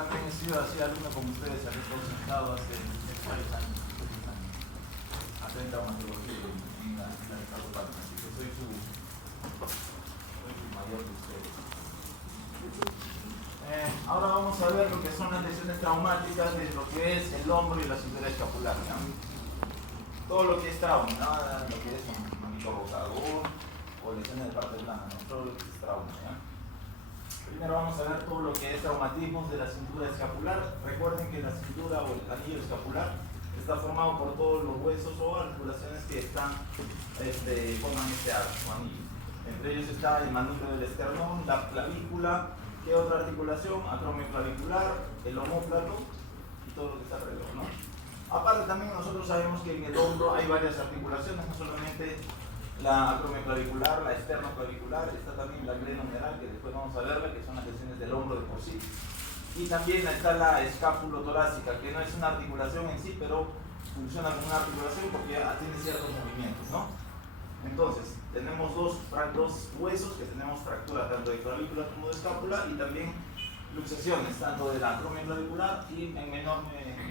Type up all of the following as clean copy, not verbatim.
también he sido así alumno como ustedes, había concentrado hace 6 años, 6 años, acá en traumatología en la Estado, así que soy su mayor de ustedes. Ahora vamos a ver lo que son las lesiones traumáticas de lo que es el hombro y la cintura escapular, ¿no? Todo lo que es trauma, ¿no? Lo que es un manito rotador o lesiones de parte blanda, ¿no? Todo lo que es trauma, ¿no? Primero vamos a ver todo lo que es traumatismos de la cintura escapular. Recuerden que la cintura o el anillo escapular está formado por todos los huesos o articulaciones que forman este arco o anillo. Entre ellos está el manubrio del esternón, la clavícula, ¿qué otra articulación? Acromioclavicular, el omóplato y todo lo que está alrededor, ¿no? Aparte también nosotros sabemos que en el hombro hay varias articulaciones, no solamente la acromioclavicular, la esternoclavicular, está también la glenohumeral, que después vamos a verla, que son las lesiones del hombro de por sí. Y también está la escápulo-torácica, que no es una articulación en sí, pero funciona como una articulación porque tiene ciertos movimientos, ¿no? Entonces, tenemos dos huesos que tenemos fractura tanto de clavícula como de escápula y también luxaciones, tanto de la acromioclavicular y en menor medida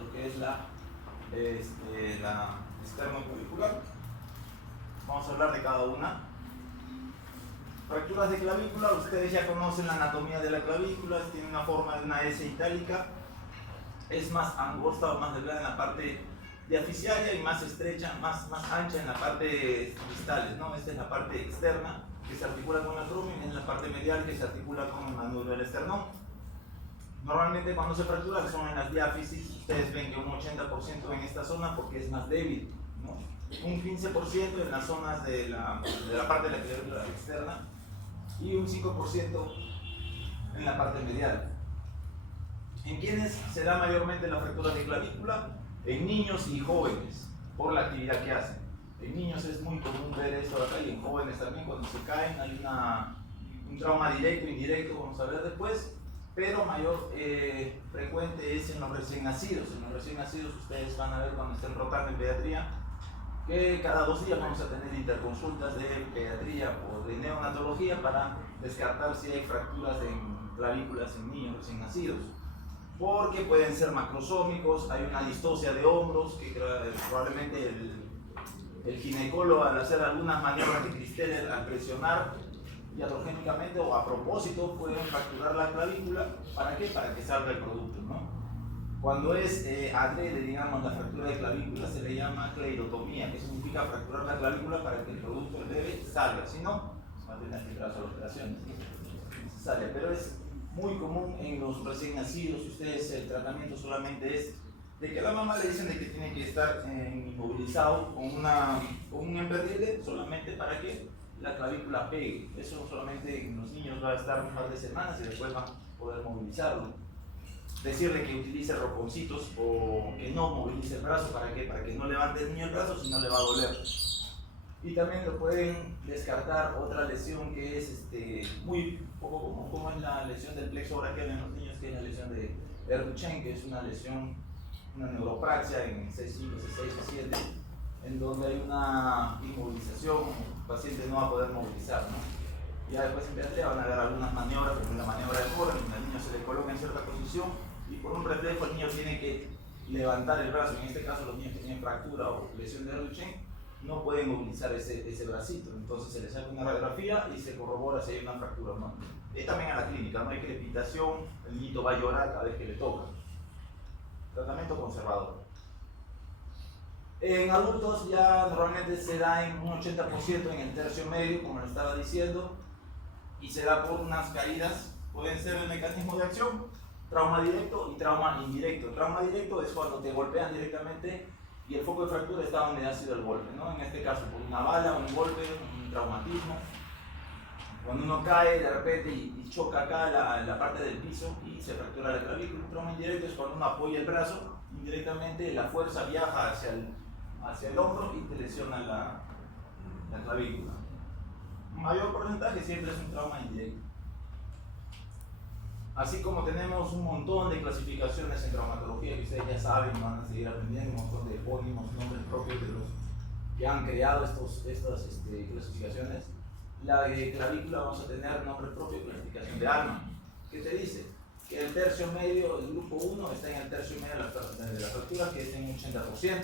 lo que es la esternoclavicular. Vamos a hablar de cada una. Fracturas de clavícula, ustedes ya conocen la anatomía de la clavícula, tiene una forma de una S itálica, es más angosta o más delgada en la parte diaficiaria y más estrecha, más ancha en la parte distales, ¿no? Esta es la parte externa que se articula con el acromion, y es la parte medial que se articula con el manubrio del esternón. Normalmente cuando se fractura son en las diáfisis, ustedes ven que un 80% en esta zona porque es más débil, ¿no? Un 15% en las zonas de la parte de la clavícula externa y un 5% en la parte medial. ¿En quiénes se da mayormente la fractura de clavícula? En niños y jóvenes, por la actividad que hacen. En niños es muy común ver esto acá y en jóvenes también cuando se caen hay un trauma directo e indirecto, vamos a ver después, pero mayor frecuente es en los recién nacidos. En los recién nacidos ustedes van a ver cuando estén rotando en pediatría que cada 2 días vamos a tener interconsultas de pediatría o de neonatología para descartar si hay fracturas en clavículas en niños recién nacidos, porque pueden ser macrosómicos, hay una distocia de hombros que probablemente el ginecólogo al hacer algunas maniobras de Christeller al presionar iatrogénicamente o a propósito pueden fracturar la clavícula. ¿Para qué? Para que salga el producto, ¿no? Cuando es adrede, digamos, la fractura de clavícula se le llama cleidotomía, que significa fracturar la clavícula para que el producto del bebé salga, si no, va a tener que entrar a la operación, ¿sí? Sale, pero es muy común en los recién nacidos. Ustedes el tratamiento solamente es de que a la mamá le dicen de que tiene que estar inmovilizado con un emperdible solamente para que la clavícula pegue. Eso solamente en los niños va a estar un par de semanas y después va a poder movilizarlo. Decirle que utilice roponcitos o que no movilice el brazo. ¿Para qué? Para que no levante el niño el brazo, si no le va a doler. Y también lo pueden descartar otra lesión que es muy poco común, como es la lesión del plexo braquial en los niños, que es la lesión de Duchenne, que es una lesión, una neuropraxia en C5, C6, C7, en donde hay una inmovilización, el paciente no va a poder movilizar, ¿no? Ya después en pediatría van a ver algunas maniobras, como la maniobra de Moore, donde al niño se le coloca en cierta posición y por un reflejo el niño tiene que levantar el brazo. En este caso los niños que tienen fractura o lesión de Duchenne no pueden movilizar ese bracito, entonces se les hace una radiografía y se corrobora si hay una fractura o no. Y también a la clínica, no hay crepitación, el niño va a llorar cada vez que le toca. Tratamiento conservador. En adultos ya normalmente se da en un 80% en el tercio medio, como lo estaba diciendo, y se da por unas caídas. Pueden ser el mecanismo de acción, trauma directo y trauma indirecto. Trauma directo es cuando te golpean directamente y el foco de fractura está donde ha sido el golpe, ¿no? En este caso por una bala, un golpe, un traumatismo. Cuando uno cae de repente y choca acá la parte del piso y se fractura la clavícula. Un trauma indirecto es cuando uno apoya el brazo, indirectamente la fuerza viaja hacia el hombro y te lesiona la clavícula. Mayor porcentaje siempre es un trauma indirecto. Así como tenemos un montón de clasificaciones en traumatología que ustedes ya saben, van a seguir aprendiendo, un montón de epónimos, nombres propios de los que han creado estas clasificaciones. La de clavícula vamos a tener nombre propio, clasificación de Alma. ¿Qué te dice? que el tercio medio, el grupo 1, está en el tercio medio de la fractura, que es en un 80%,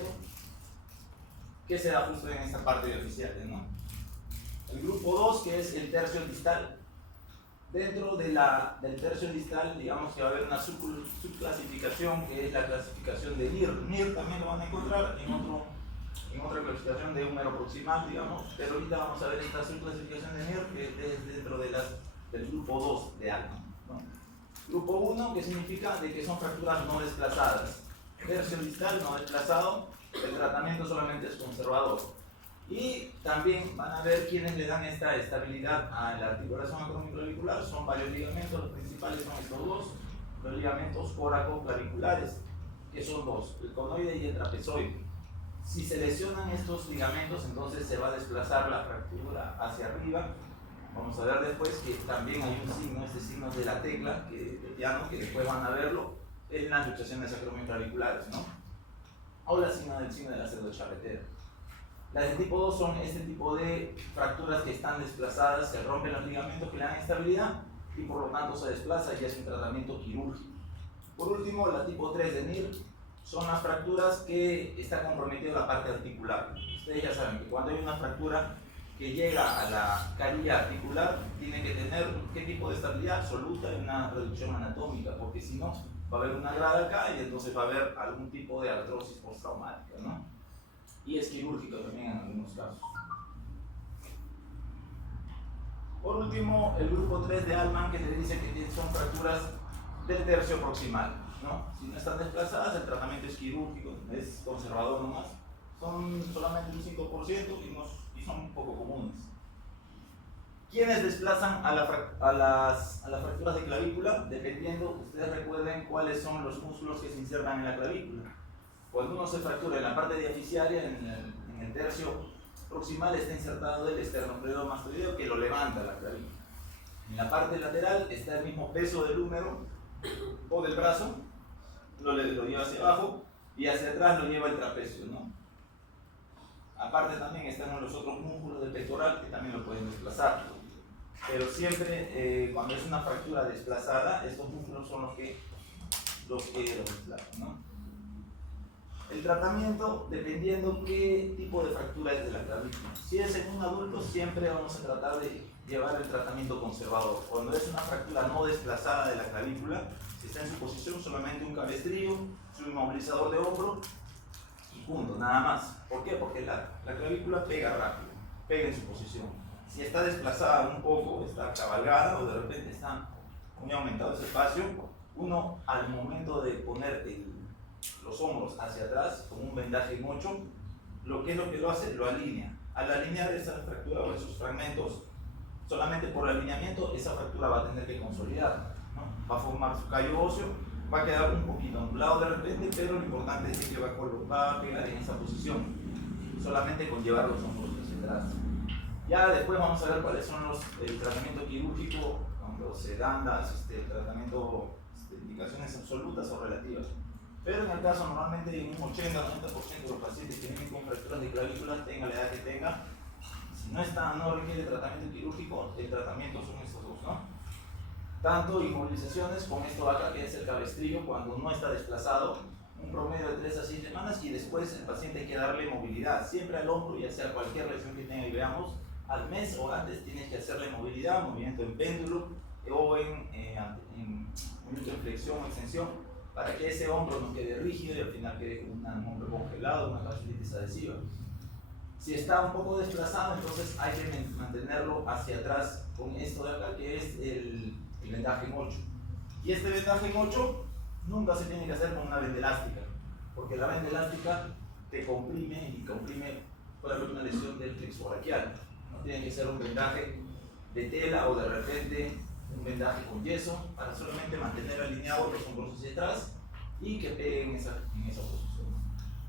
que se da justo en esta parte de oficiales, ¿no? El grupo 2, que es el tercio distal. Dentro de del tercio distal, digamos que va a haber una subclasificación, que es la clasificación de NIR. NIR también lo van a encontrar en otra clasificación de húmero proximal, digamos, pero ahorita vamos a ver esta subclasificación de NIR, que es dentro de del grupo 2 de Altman, ¿no? Grupo 1, que significa de que son fracturas no desplazadas. Tercio distal no desplazado, el tratamiento solamente es conservador. Y también van a ver quiénes le dan esta estabilidad a la articulación acromioclavicular. Son varios ligamentos, los principales son estos dos, los ligamentos coracoclaviculares, que son dos, el conoide y el trapezoide. Si se lesionan estos ligamentos, entonces se va a desplazar la fractura hacia arriba. Vamos a ver después que también hay un signo, este signo de la tecla, de piano, que después van a verlo en las luxaciones acromioclaviculares, ¿no? O el signo de la pseudocharretera. Las de tipo 2 son este tipo de fracturas que están desplazadas, se rompen los ligamentos que le dan estabilidad y por lo tanto se desplaza y es un tratamiento quirúrgico. Por último, la tipo 3 de NIR son las fracturas que está comprometida la parte articular. Ustedes ya saben que cuando hay una fractura que llega a la carilla articular, tiene que tener qué tipo de estabilidad absoluta y una reducción anatómica, porque si no, va a haber una grada acá y entonces va a haber algún tipo de artrosis postraumática, ¿no? Y es quirúrgico también en algunos casos. Por último, el grupo 3 de Altman, que te dice que son fracturas del tercio proximal, ¿no? Si no están desplazadas, el tratamiento es quirúrgico, es conservador nomás. Son solamente un 5% y son un poco comunes. ¿Quiénes desplazan a las fracturas de clavícula? Dependiendo, ustedes recuerden cuáles son los músculos que se insertan en la clavícula. Cuando uno se fractura en la parte diaficiaria, en el tercio proximal, está insertado el esternocleidomastoideo que lo levanta la clavícula. En la parte lateral está el mismo peso del húmero o del brazo, lo lleva hacia abajo y hacia atrás lo lleva el trapecio, ¿no? Aparte también están los otros músculos del pectoral que también lo pueden desplazar. Pero siempre cuando es una fractura desplazada, estos músculos son los que lo desplazan, ¿no? El tratamiento, dependiendo qué tipo de fractura es de la clavícula. Si es en un adulto, siempre vamos a tratar de llevar el tratamiento conservador. Cuando es una fractura no desplazada de la clavícula, si está en su posición, solamente un cabestrillo, su inmovilizador de hombro y punto, nada más. ¿Por qué? Porque la clavícula pega rápido, pega en su posición. Si está desplazada un poco, está cabalgada o de repente está muy aumentado ese espacio, uno al momento de poner los hombros hacia atrás con un vendaje en 8, lo que lo hace, lo alinea. Al alinear esa fractura o esos fragmentos, solamente por alineamiento, esa fractura va a tener que consolidar, ¿no? Va a formar su callo óseo, va a quedar un poquito ondulado de repente, pero lo importante es que va a pegar en esa posición, solamente con llevar los hombros hacia atrás. Ya después vamos a ver cuáles son el tratamiento quirúrgico, cuando se dan el tratamiento, indicaciones absolutas o relativas. Pero en el caso, normalmente en un 80-90% de los pacientes que vienen con fracturas de clavícula, tenga la edad que tenga, si no requiere tratamiento quirúrgico, el tratamiento son estos dos, ¿no? Tanto inmovilizaciones con esto acá, que es el cabestrillo, cuando no está desplazado, un promedio de 3 a 6 semanas, y después el paciente hay que darle movilidad, siempre al hombro, ya sea cualquier lesión que tenga, y veamos, al mes o antes tienes que hacerle movilidad, movimiento en péndulo o en movimiento de flexión o extensión, para que ese hombro no quede rígido y al final quede con un hombro congelado, una fasciolitis adhesiva. Si está un poco desplazado, entonces hay que mantenerlo hacia atrás con esto de acá, que es el vendaje en 8. Y este vendaje en 8 nunca se tiene que hacer con una venda elástica, porque la venda elástica te comprime y comprime, puede haber una lesión del plexo braquial. No tiene que ser un vendaje de tela o de repente un vendaje con yeso, para solamente mantener alineados los hombros hacia atrás y que peguen en esa posición.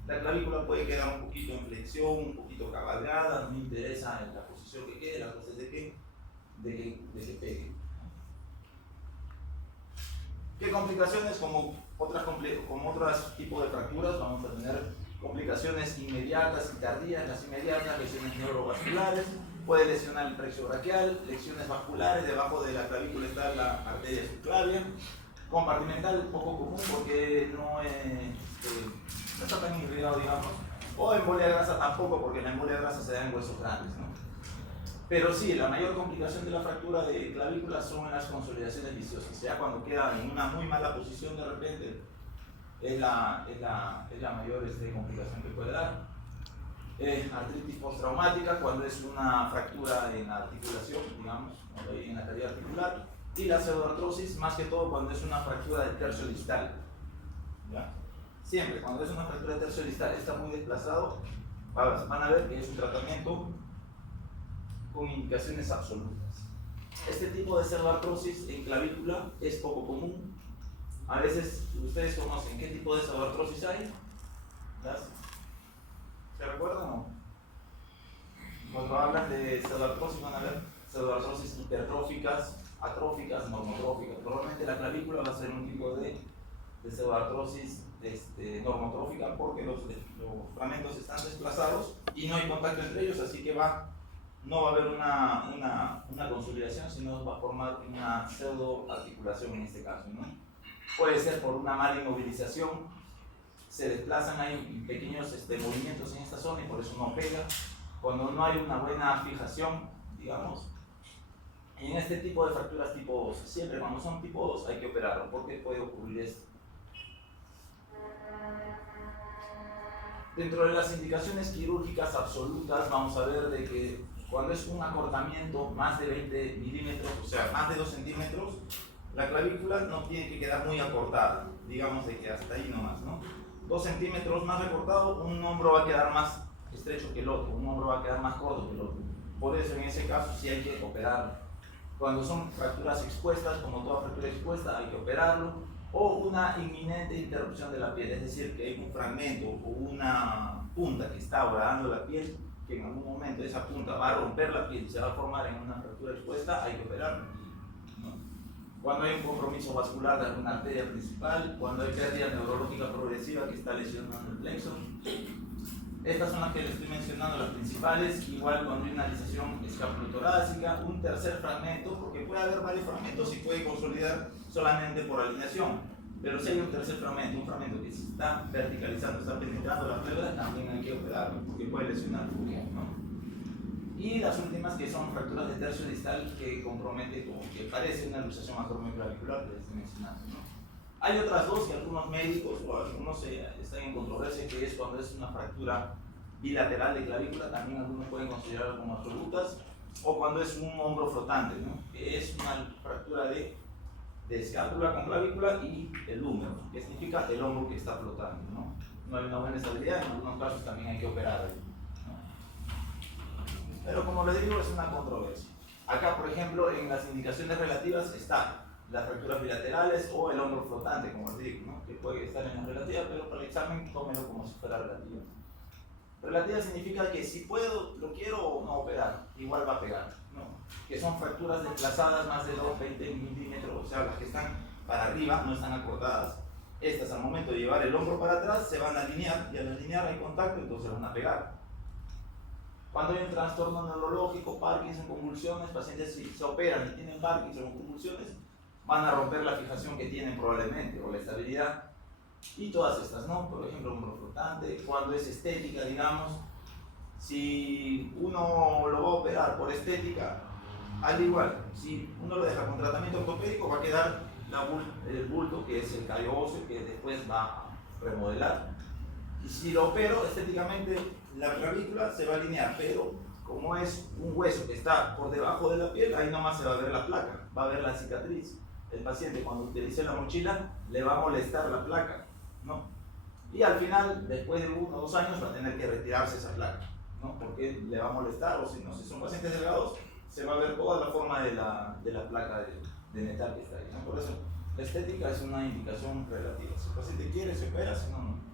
La clavícula puede quedar un poquito en flexión, un poquito cabalgada, no interesa en la posición que quede, la cosa es de que pegue. ¿Qué complicaciones? Como otros tipos de fracturas, vamos a tener complicaciones inmediatas y tardías. Las inmediatas, lesiones neurovasculares, puede lesionar el plexo braquial, lesiones vasculares, debajo de la clavícula está la arteria subclavia, Compartimental poco común porque no está tan irrigado, digamos. O embolia de grasa tampoco, porque la embolia de grasa se da en huesos grandes, ¿no? Pero sí, la mayor complicación de la fractura de clavícula son las consolidaciones viciosas. Ya cuando queda en una muy mala posición de repente, es la mayor complicación que puede dar. Artritis postraumática, cuando es una fractura en la articulación, digamos, en la cavidad articular. Y la pseudoartrosis, más que todo cuando es una fractura del tercio distal. ¿Ya? Siempre, cuando es una fractura del tercio distal, está muy desplazado, van a ver que es un tratamiento con indicaciones absolutas. Este tipo de pseudoartrosis en clavícula es poco común. A veces ustedes conocen qué tipo de pseudoartrosis hay. ¿Se recuerdan o no? Cuando hablan de pseudoartrosis van a ver pseudoartrosis hipertróficas, atróficas, normotróficas. Probablemente la clavícula va a ser un tipo de pseudoartrosis normotrófica porque los fragmentos están desplazados y no hay contacto entre ellos, así que no va a haber una consolidación, sino va a formar una pseudoarticulación en este caso, ¿no? Puede ser por una mala inmovilización, se desplazan, hay pequeños movimientos en esta zona y por eso no pega. Cuando no hay una buena fijación, digamos, y en este tipo de fracturas tipo 2, siempre cuando son tipo 2 hay que operarlo, porque puede ocurrir esto. Dentro de las indicaciones quirúrgicas absolutas vamos a ver de que cuando es un acortamiento más de 20 milímetros, o sea, más de 2 centímetros, la clavícula no tiene que quedar muy acortada, digamos de que hasta ahí nomás, ¿no? 2 centímetros más recortado, un hombro va a quedar más estrecho que el otro, un hombro va a quedar más corto que el otro. Por eso en ese caso sí hay que operarlo. Cuando son fracturas expuestas, como toda fractura expuesta, hay que operarlo. O una inminente interrupción de la piel, es decir, que hay un fragmento o una punta que está horadando la piel, que en algún momento esa punta va a romper la piel y se va a formar en una fractura expuesta, hay que operarlo, ¿no? Cuando hay un compromiso vascular de alguna arteria principal, cuando hay pérdida neurológica progresiva que está lesionando el plexo. Estas son las que les estoy mencionando, las principales. Igual cuando hay una alineación escapulotorácica, un tercer fragmento, porque puede haber varios fragmentos y puede consolidar solamente por alineación. Pero si hay un tercer fragmento, un fragmento que se está verticalizando, está penetrando la pleura, también hay que operarlo, porque puede lesionar, ¿no? Y las últimas que son fracturas de tercio distal que compromete, como que parece una luxación acromioclavicular que les estoy mencionando, ¿no? Hay otras dos que algunos médicos o algunos están en controversia, que es cuando es una fractura bilateral de clavícula, también algunos pueden considerarlo como absolutas, o cuando es un hombro flotante, ¿no? Que es una fractura de escápula con clavícula y el húmero, que significa el hombro que está flotando, ¿no? No hay una buena estabilidad, en algunos casos también hay que operar ahí, ¿no? Pero como les digo, es una controversia. Acá, por ejemplo, en las indicaciones relativas está las fracturas bilaterales o el hombro flotante, como les digo, ¿no? Que puede estar en la relativa, pero para el examen tómelo como si fuera relativa. Relativa significa que si puedo, lo quiero o no operar, igual va a pegar, ¿no? Que son fracturas desplazadas más de 20 milímetros, o sea, las que están para arriba no están acortadas. Estas al momento de llevar el hombro para atrás se van a alinear y al alinear hay contacto, entonces van a pegar. Cuando hay un trastorno neurológico, Parkinson, convulsiones, pacientes si se operan y tienen Parkinson o convulsiones, van a romper la fijación que tienen probablemente, o la estabilidad, y todas estas, ¿no? Por ejemplo, hombro flotante, cuando es estética, digamos, si uno lo va a operar por estética, al igual, si uno lo deja con tratamiento ortopédico, va a quedar el bulto, que es el callo óseo, que después va a remodelar, y si lo opero estéticamente, la clavícula se va a alinear, pero como es un hueso que está por debajo de la piel, ahí nomás se va a ver la placa, va a ver la cicatriz. El paciente cuando utilice la mochila le va a molestar la placa, ¿no? Y al final, después de 1 o 2 años, va a tener que retirarse esa placa, ¿no? Porque le va a molestar, o si no, si son pacientes delgados, se va a ver toda la forma de la placa de metal que está ahí, ¿no? Por eso, la estética es una indicación relativa. Si el paciente quiere, se opera, si no, no.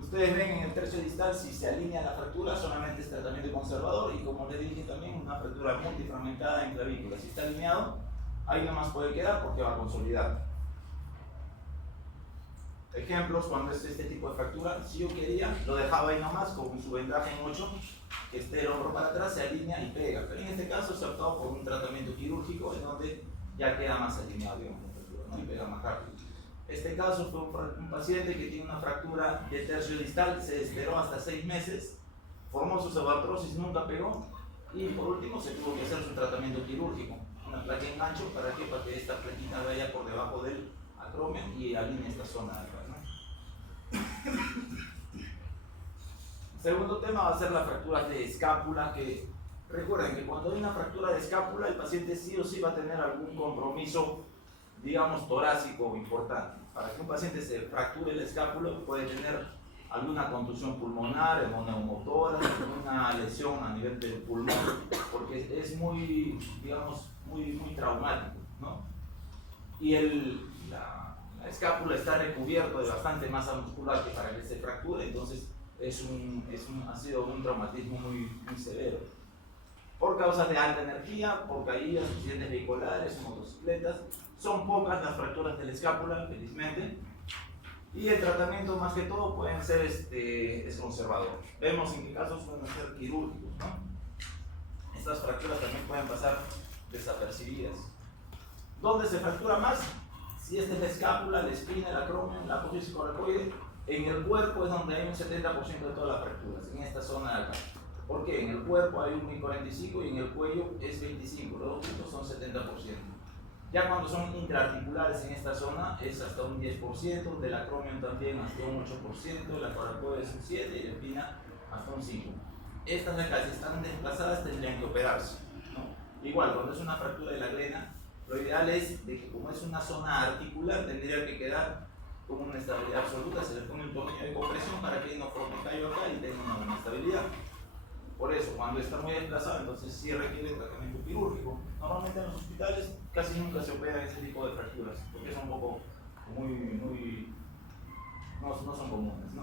Ustedes ven en el tercio distal, si se alinea la fractura, solamente es tratamiento conservador, y como les dije también, una fractura multifragmentada en clavícula. Si está alineado, ahí nomás puede quedar porque va a consolidar. Ejemplos, cuando es este tipo de fractura, si yo quería, lo dejaba ahí nomás con su vendaje en 8, que esté el hombro para atrás, se alinea y pega. Pero en este caso se ha optado por un tratamiento quirúrgico en donde ya queda más alineado, digamos. ¿no? Y pega más rápido. Este caso fue un paciente que tiene una fractura de tercio distal, se esperó hasta 6 meses, formó su subartrosis, nunca pegó, y por último se tuvo que hacer su tratamiento quirúrgico, una placa en gancho, ¿para qué? Para que esta plaquita vaya por debajo del acromio y alinee esta zona de acá, ¿no? Segundo tema va a ser la fractura de escápula, que recuerden que cuando hay una fractura de escápula el paciente sí o sí va a tener algún compromiso, digamos, torácico importante. Para que un paciente se fracture la escápula puede tener alguna contusión pulmonar, neumotórax, alguna lesión a nivel del pulmón, porque es muy, digamos, muy traumático, ¿no? Y la escápula está recubierta de bastante masa muscular que para que se fracture, entonces ha sido un traumatismo muy severo. Por causas de alta energía, por caídas, accidentes vehiculares, motocicletas, son pocas las fracturas de la escápula, felizmente. Y el tratamiento más que todo pueden ser es conservador. Vemos en qué casos pueden ser quirúrgicos, ¿no? Estas fracturas también pueden pasar desapercibidas. ¿Dónde se fractura más? Si esta es la escápula, la espina, el acromio, la apófisis coracoide, en el cuerpo es donde hay un 70% de todas las fracturas, en esta zona de acá. ¿Por qué? En el cuerpo hay un 45 y en el cuello es 25, los dos juntos son 70%. Ya cuando son intraarticulares en esta zona es hasta un 10%, del acromio también hasta un 8%, la coracoide es un 7% y la espina hasta un 5%. Estas de acá, si están desplazadas, tendrían que operarse, ¿no? Igual, cuando es una fractura de la glena, lo ideal es de que como es una zona articular, tendría que quedar con una estabilidad absoluta, se le pone un tornillo de compresión para que no forme callo acá y tenga una buena estabilidad. Por eso, cuando está muy desplazado, entonces sí requiere tratamiento quirúrgico. Normalmente en los hospitales casi nunca se operan ese tipo de fracturas, porque son un poco no son comunes, ¿no?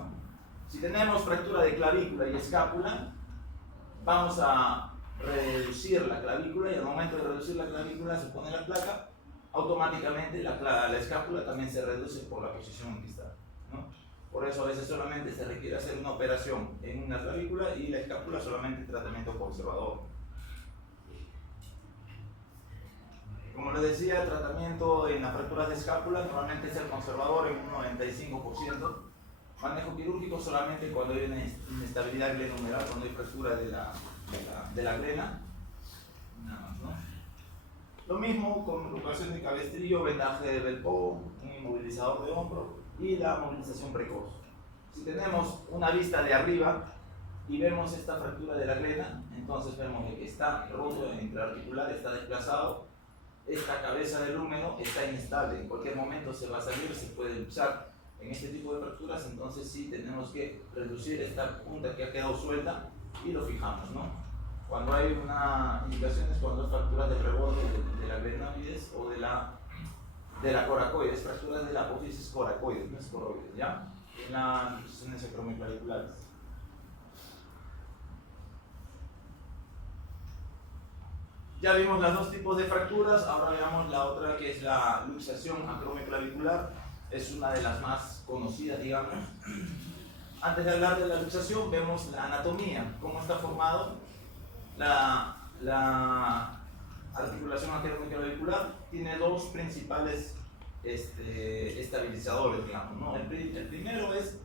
Si tenemos fractura de clavícula y escápula, vamos a reducir la clavícula y al momento de reducir la clavícula se pone la placa, automáticamente la escápula también se reduce por la posición en que está, ¿no? Por eso a veces solamente se requiere hacer una operación en una clavícula y la escápula solamente tratamiento conservador. Como les decía, el tratamiento en las fracturas de escápula normalmente es el conservador en un 95%. Manejo quirúrgico solamente cuando hay una inestabilidad glenohumeral, cuando hay fractura de la glena. Nada más, ¿no? Lo mismo con luxación de cabestrillo, vendaje de Velpo, un inmovilizador de hombro y la movilización precoz. Si tenemos una vista de arriba y vemos esta fractura de la glena, entonces vemos que está roto intraarticular, está desplazado, esta cabeza del húmero está inestable, en cualquier momento se va a salir, se puede luxar. En este tipo de fracturas, entonces sí tenemos que reducir esta punta que ha quedado suelta y lo fijamos, ¿no? Cuando hay una indicación es cuando hay fracturas del reborde de la glenoides o de la coracoides, fracturas de la apófisis coracoides, no es coroides, ¿ya? En las luxaciones acromioclaviculares. Ya vimos los dos tipos de fracturas, ahora veamos la otra que es la luxación acromioclavicular. Es una de las más conocidas, digamos. Antes de hablar de la luxación, vemos la anatomía, cómo está formado la articulación acromioclavicular. Tiene dos principales estabilizadores, digamos, ¿no? El primero es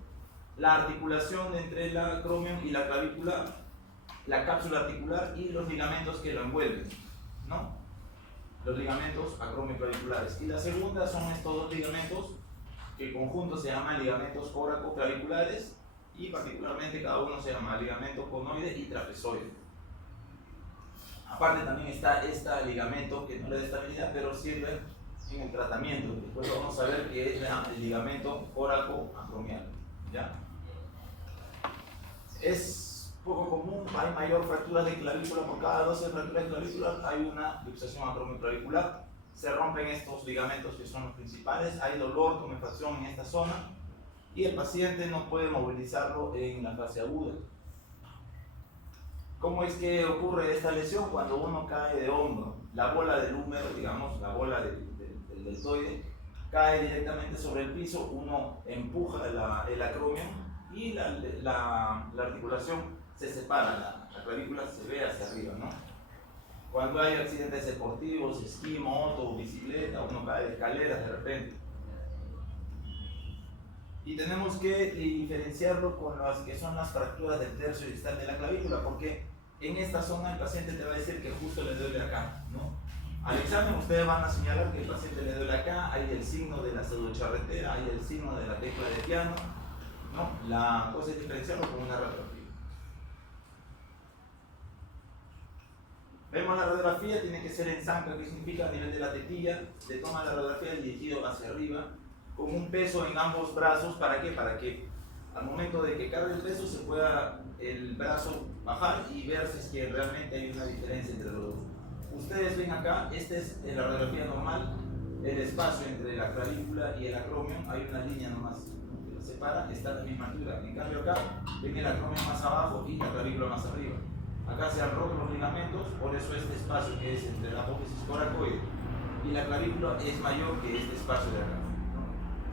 la articulación entre el acromio y la clavícula, la cápsula articular y los ligamentos que lo envuelven, ¿no? Los ligamentos acromioclaviculares. Y la segunda son estos dos ligamentos que conjuntos se llaman ligamentos coracoclaviculares y particularmente cada uno se llama ligamento conoide y trapezoide. Aparte también está este ligamento que no le da estabilidad pero sirve en el tratamiento. Después vamos a ver que es el ligamento coracoacromial, ¿ya? Es poco común, hay mayor fracturas de clavícula, por cada 12 fracturas de clavícula hay una luxación acromioclavicular. Se rompen estos ligamentos que son los principales, hay dolor, tumefacción en esta zona y el paciente no puede movilizarlo en la fase aguda. ¿Cómo es que ocurre esta lesión? Cuando uno cae de hombro, la bola del húmero, digamos, la bola del deltoide, cae directamente sobre el piso, uno empuja el acromio y la articulación se separa, la clavícula se ve hacia arriba, ¿no? Cuando hay accidentes deportivos, esquí, moto, bicicleta, uno cae de escaleras de repente. Y tenemos que diferenciarlo con las que son las fracturas del tercio distal de la clavícula, porque en esta zona el paciente te va a decir que justo le duele acá, ¿no? Al examen ustedes van a señalar que el paciente le duele acá, hay el signo de la pseudocharretera, hay el signo de la tecla de piano, ¿no? La cosa es diferenciarlo con una radiografía. Vemos la radiografía, tiene que ser en zanca, que significa a nivel de la tetilla, le toma la radiografía dirigido hacia arriba, con un peso en ambos brazos, ¿para qué? Para que al momento de que cargue el peso se pueda el brazo bajar y ver si es que realmente hay una diferencia entre los dos. Ustedes ven acá, esta es la radiografía normal, el espacio entre la clavícula y el acromion, hay una línea nomás que lo separa, está a la misma altura. En cambio acá, ven el acromion más abajo y la clavícula más arriba. Acá se han roto los ligamentos, por eso este espacio que es entre la apófisis coracoide y la clavícula es mayor que este espacio de acá.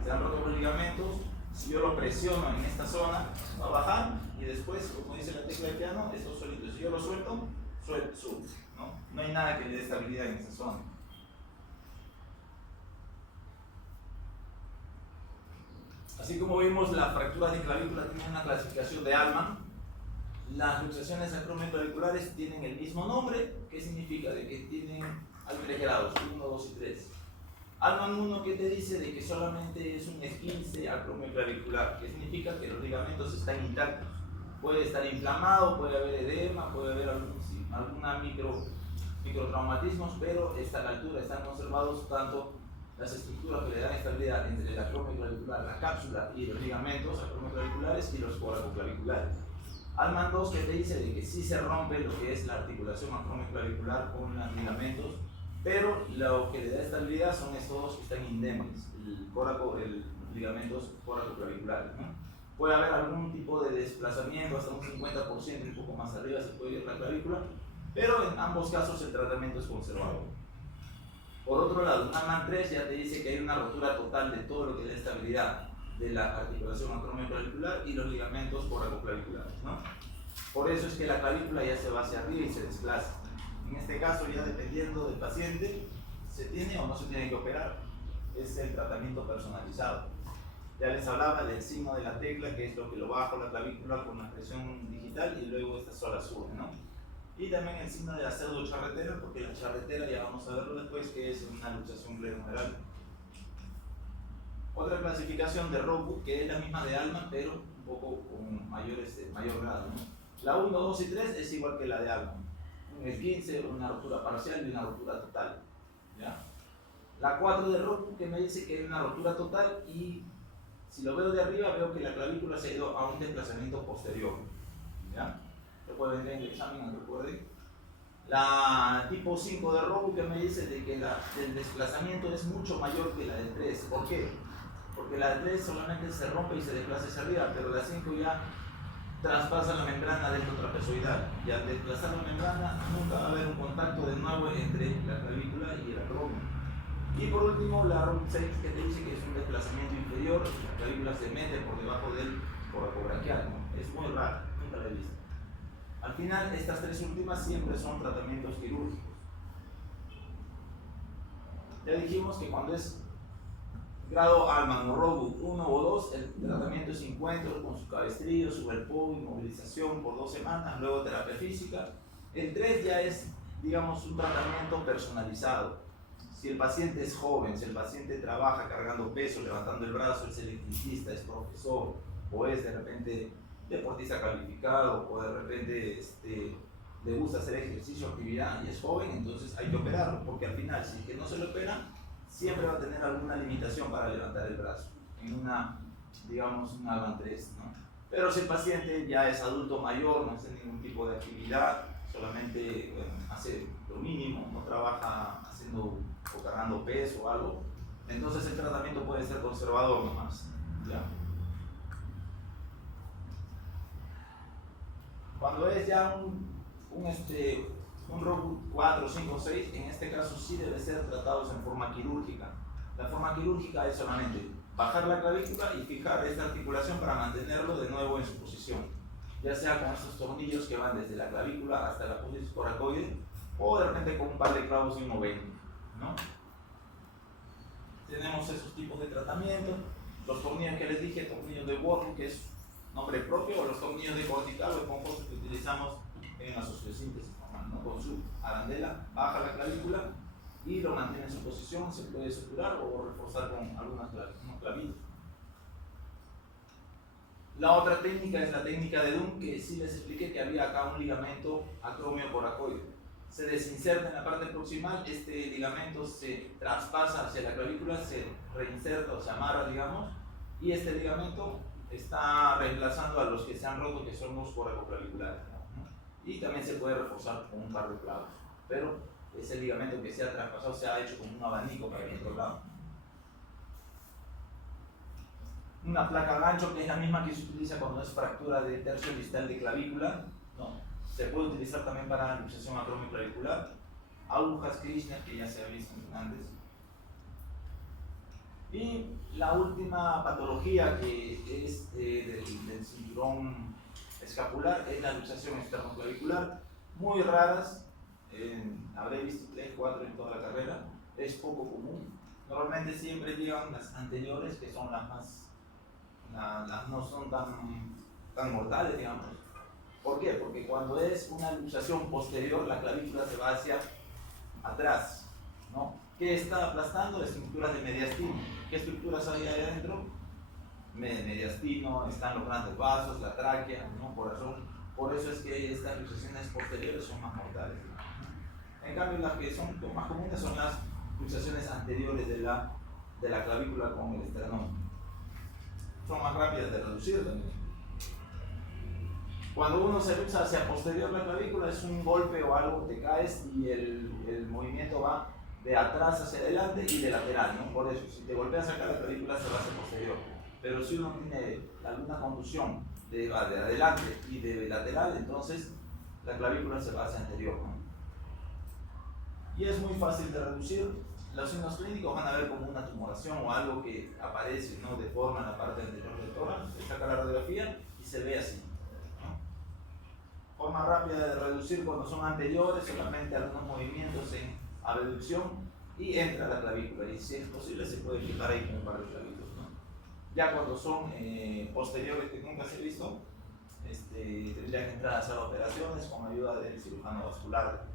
Se han roto los ligamentos, si yo lo presiono en esta zona, va a bajar y después, como dice la tecla de piano, esto solito. Si yo lo suelto, sube, ¿no? No hay nada que le dé estabilidad en esta zona. Así como vimos, la fractura de clavícula tiene una clasificación de Allman. Las luxaciones acromioclaviculares tienen el mismo nombre, que significa de que tienen hay 3 grados, 1, 2 y 3. Allman 1 que te dice de que solamente es un esguince acromioclavicular, que significa que los ligamentos están intactos. Puede estar inflamado, puede haber edema, puede haber alguna microtraumatismos, pero está a la altura, están conservados tanto las estructuras que le dan estabilidad entre el acromioclavicular, la cápsula y los ligamentos acromioclaviculares y los coracoclaviculares. Allman 2 que te dice de que sí se rompe lo que es la articulación acromioclavicular con los ligamentos, pero lo que le da estabilidad son estos dos que están indemnes, los ligamentos coracoclaviculares, ¿no? Puede haber algún tipo de desplazamiento, hasta un 50%, un poco más arriba se puede ir la clavícula, pero en ambos casos el tratamiento es conservador. Por otro lado, un Allman 3 ya te dice que hay una rotura total de todo lo que le da estabilidad de la articulación acromioclavicular y los ligamentos coracoclaviculares, ¿no? Por eso es que la clavícula ya se va hacia arriba y se desplaza. En este caso, ya dependiendo del paciente, se tiene o no se tiene que operar. Es el tratamiento personalizado. Ya les hablaba del signo de la tecla, que es lo que lo bajo la clavícula con la presión digital y luego esta sola sube, ¿no? Y también el signo de la pseudocharretera, porque la charretera ya vamos a verlo después, que es una luxación glenohumeral. Otra clasificación de Rockwood, que es la misma de Allman, pero un poco con mayor grado, ¿no? La 1, 2 y 3 es igual que la de Allman. Un esguince, una rotura parcial y una rotura total, ¿ya? La 4 de Rockwood que me dice que hay una rotura total y si lo veo de arriba veo que la clavícula se ha ido a un desplazamiento posterior, ¿ya? Lo pueden ver en el examen, recuerden. La tipo 5 de Rockwood que me dice de que el desplazamiento es mucho mayor que la del 3. ¿Por qué? Porque la del 3 solamente se rompe y se desplaza hacia arriba, pero la 5 ya traspasa la membrana trapezoidal y al desplazar la membrana nunca va a haber un contacto de nuevo entre la clavícula y el acromion. Y por último la Rockwood 6 que te dice que es un desplazamiento inferior, la clavícula se mete por debajo del coracobraquial, ¿no? Es muy raro, nunca la he visto. Al final estas 3 últimas siempre son tratamientos quirúrgicos. Ya dijimos que cuando es grado Allman o Rockwood 1 o 2, el tratamiento es encuentro con su cabestrillo, su verpo, inmovilización por 2 semanas, luego terapia física. El 3 ya es, digamos, un tratamiento personalizado. Si el paciente es joven, si el paciente trabaja cargando peso, levantando el brazo, es electricista, es profesor, o es de repente deportista calificado, o de repente le gusta hacer ejercicio, actividad y es joven, entonces hay que operarlo, porque al final, si es que no se lo opera, siempre va a tener alguna limitación para levantar el brazo, en una, digamos, un Allman 3, ¿no? Pero si el paciente ya es adulto mayor, no hace ningún tipo de actividad, solamente hace lo mínimo, no trabaja haciendo o cargando peso o algo, entonces el tratamiento puede ser conservador nomás, ¿ya? Cuando es ya un Rockwood 4, 5, 6, en este caso sí debe ser tratados en forma quirúrgica. La forma quirúrgica es solamente bajar la clavícula y fijar esta articulación para mantenerlo de nuevo en su posición, ya sea con estos tornillos que van desde la clavícula hasta la apófisis coracoide o de repente con un par de clavos y 1.20, ¿no? Tenemos esos tipos de tratamiento, los tornillos que les dije, tornillos de Worm, que es nombre propio, o los tornillos de cortical o compuestos que utilizamos en la sociosíntesis, ¿no? Con su arandela baja la clavícula y lo mantiene en su posición, se puede suturar o reforzar con unos clavitos. La otra técnica es la técnica de Dunn, que sí les expliqué que había acá un ligamento acromio-coracoide. Se desinserta en la parte proximal, este ligamento se traspasa hacia la clavícula, se reinserta o se amarra, digamos, y este ligamento está reemplazando a los que se han roto, que son los coracoclaviculares, ¿no? Y también se puede reforzar con un par de clavos, pero ese ligamento que se ha traspasado se ha hecho como un abanico para el otro lado. Una placa gancho, que es la misma que se utiliza cuando es fractura de tercio distal de clavícula, ¿no? Se puede utilizar también para luxación acromioclavicular. Agujas Krishna, que ya se ha visto antes. Y la última patología, que es del cinturón escapular, es la luxación esternoclavicular. Muy raras, habré visto 3, 4 en toda la carrera, es poco común. Normalmente siempre llegan las anteriores, que son las más, las no son tan mortales, digamos. ¿Por qué? Porque cuando es una luxación posterior, la clavícula se va hacia atrás, ¿no? ¿Qué está aplastando? Estructuras de mediastino. ¿Qué estructuras hay ahí adentro? Mediastino, están los grandes vasos, la tráquea, ¿no? Corazón. Por eso es que estas luxaciones posteriores son más mortales, ¿no? En cambio, las que son más comunes son las luxaciones anteriores de la clavícula con el esternón. Son más rápidas de reducir también. Cuando uno se luxa hacia posterior la clavícula, es un golpe o algo, te caes y el movimiento va de atrás hacia adelante y de lateral, ¿no? Por eso, si te golpeas acá, la clavícula se va hacia posterior. Pero si uno tiene alguna contusión de adelante y de lateral, entonces la clavícula se va hacia anterior, ¿no? Y es muy fácil de reducir. Los signos clínicos van a ver como una tumoración o algo que aparece, ¿no? De forma en la parte anterior del tórax. Se saca la radiografía y se ve así. Forma rápida de reducir cuando son anteriores, solamente algunos movimientos en abducción y entra la clavícula, y si es posible se puede fijar ahí con un par de clavitos, ¿no? Ya cuando son posteriores, que nunca se ha visto, tendrían que entrar a hacer operaciones con ayuda del cirujano vascular.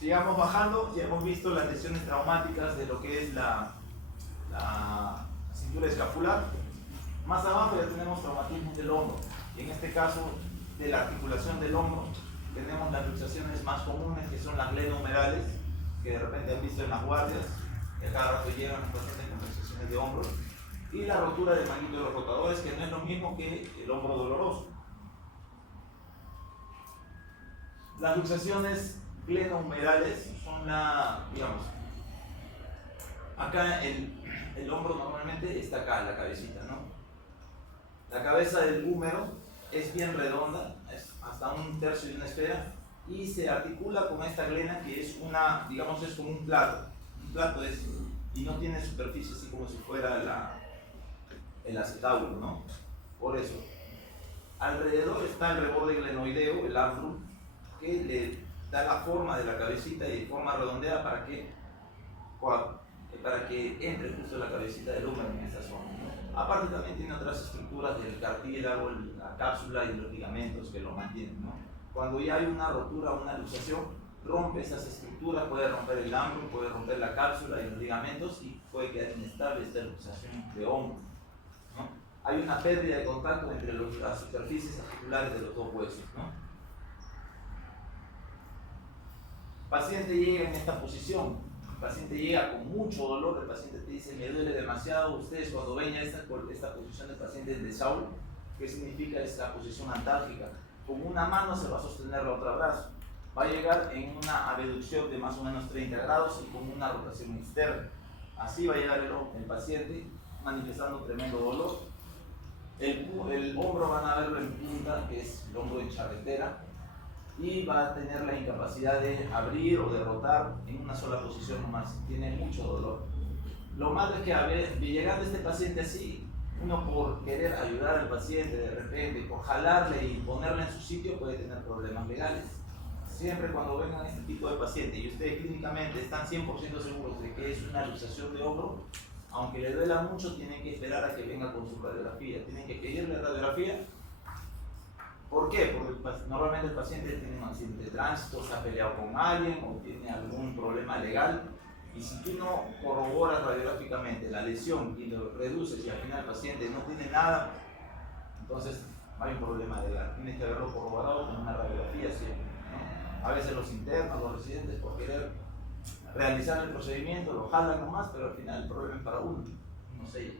Sigamos bajando. Ya hemos visto las lesiones traumáticas de lo que es la cintura escapular. Más abajo ya tenemos traumatismo del hombro. Y en este caso, de la articulación del hombro, tenemos las luxaciones más comunes, que son las glenohumerales, que de repente han visto en las guardias, que a cada rato llegan los pacientes con luxaciones de hombro, y la rotura del manguito de los rotadores, que no es lo mismo que el hombro doloroso. Las luxaciones glenohumerales son digamos, acá el hombro normalmente está acá, en la cabecita, ¿no? La cabeza del húmero es bien redonda, es hasta un tercio de una esfera, y se articula con esta glena, que es digamos, es como un plato. Un plato es, y no tiene superficie así como si fuera el acetábulo, ¿no? Por eso, alrededor está el reborde glenoideo, el antrum, que le da la forma de la cabecita y forma redondeada para que entre justo la cabecita del húmero en esta zona, ¿no? Aparte también tiene otras estructuras del cartílago, la cápsula y los ligamentos que lo mantienen, ¿no? Cuando ya hay una rotura o una luxación, rompe esas estructuras, puede romper el antrum, puede romper la cápsula y los ligamentos, y puede quedar inestable esta luxación de hombro, ¿no? Hay una pérdida de contacto entre las superficies articulares de los dos huesos, ¿no? Paciente llega en esta posición, el paciente llega con mucho dolor, el paciente te dice me duele demasiado. Ustedes cuando ven ya esta posición del paciente de Saul, ¿qué significa esta posición antálgica? Con una mano se va a sostener el otro brazo, va a llegar en una abducción de más o menos 30 grados y con una rotación externa. Así va a llegar el paciente manifestando tremendo dolor. El hombro van a verlo en punta, que es el hombro en charretera, y va a tener la incapacidad de abrir o de rotar en una sola posición nomás. Tiene mucho dolor. Lo malo es que llegando este paciente así, uno por querer ayudar al paciente de repente, por jalarle y ponerle en su sitio, puede tener problemas legales. siempre cuando vengan este tipo de pacientes y ustedes clínicamente están 100% seguros de que es una luxación de hombro, aunque le duela mucho, tienen que esperar a que venga con su radiografía. Tienen que pedirle radiografía. ¿Por qué? Porque normalmente el paciente tiene un accidente de tránsito, se ha peleado con alguien o tiene algún problema legal. Y si tú no corroboras radiográficamente la lesión y lo reduces y al final el paciente no tiene nada, entonces no hay un problema legal. Tienes que haberlo corroborado con una radiografía siempre, ¿no? A veces los internos, los residentes, por querer realizar el procedimiento, lo jalan nomás, pero al final el problema es para uno, no sé.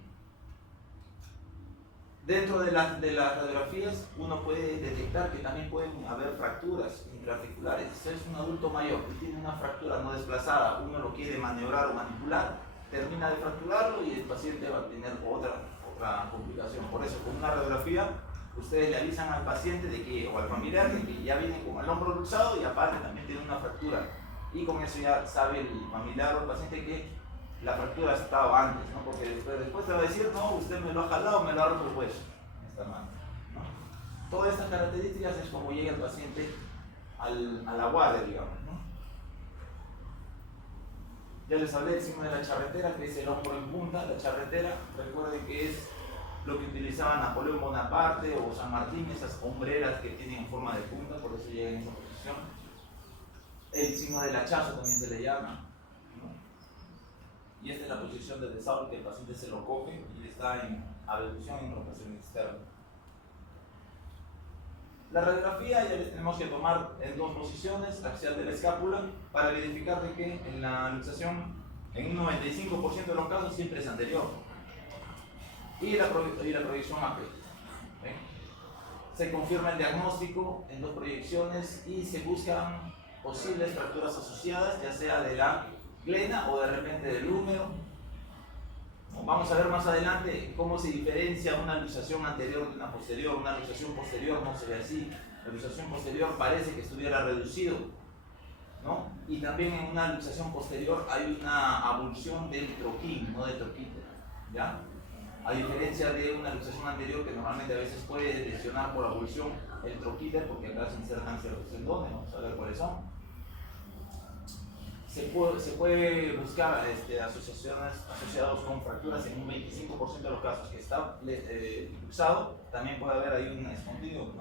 Dentro de las radiografías uno puede detectar que también pueden haber fracturas intraarticulares. Si es un adulto mayor que tiene una fractura no desplazada, uno lo quiere maniobrar o manipular, termina de fracturarlo y el paciente va a tener otra complicación. Por eso, con una radiografía, ustedes le avisan al paciente de que, o al familiar de que ya viene con el hombro luxado y aparte también tiene una fractura. Y con eso ya sabe el familiar o el paciente que la fractura ha estado antes, ¿no? Porque después te va a decir, no, usted me lo ha jalado, me lo ha roto el hueso en esta mano, ¿no? Todas estas características es como llega el paciente a la guardia, digamos, ¿no? Ya les hablé del signo de la charretera, que es el hombro en punta. La charretera, recuerden que es lo que utilizaba Napoleón Bonaparte o San Martín, esas hombreras que tienen forma de punta, por eso llega en esa posición. El signo del hachazo también se le llama, ¿no? Y esta es la posición de desahogo, que el paciente se lo coge y está en abducción en rotación externa. La radiografía ya les tenemos que tomar en dos posiciones, axial de la escápula, para verificar de que en la luxación, en un 95% de los casos, siempre es anterior. Y la proyección AP. Se confirma el diagnóstico en dos proyecciones y se buscan posibles fracturas asociadas, ya sea de la glena o de repente del húmero. Vamos a ver más adelante cómo se diferencia una luxación anterior de una posterior. Una luxación posterior no se ve así. La luxación posterior parece que estuviera reducido, ¿no? Y también en una luxación posterior hay una abulsión del troquín, no del troquíter, ¿ya? A diferencia de una luxación anterior que normalmente a veces puede lesionar por abulsión el troquíter, porque acá se insertan ciertos tendones, vamos a ver cuáles son. Se puede buscar asociaciones asociadas con fracturas en un 25% de los casos que está luxado. También puede haber ahí un escondido,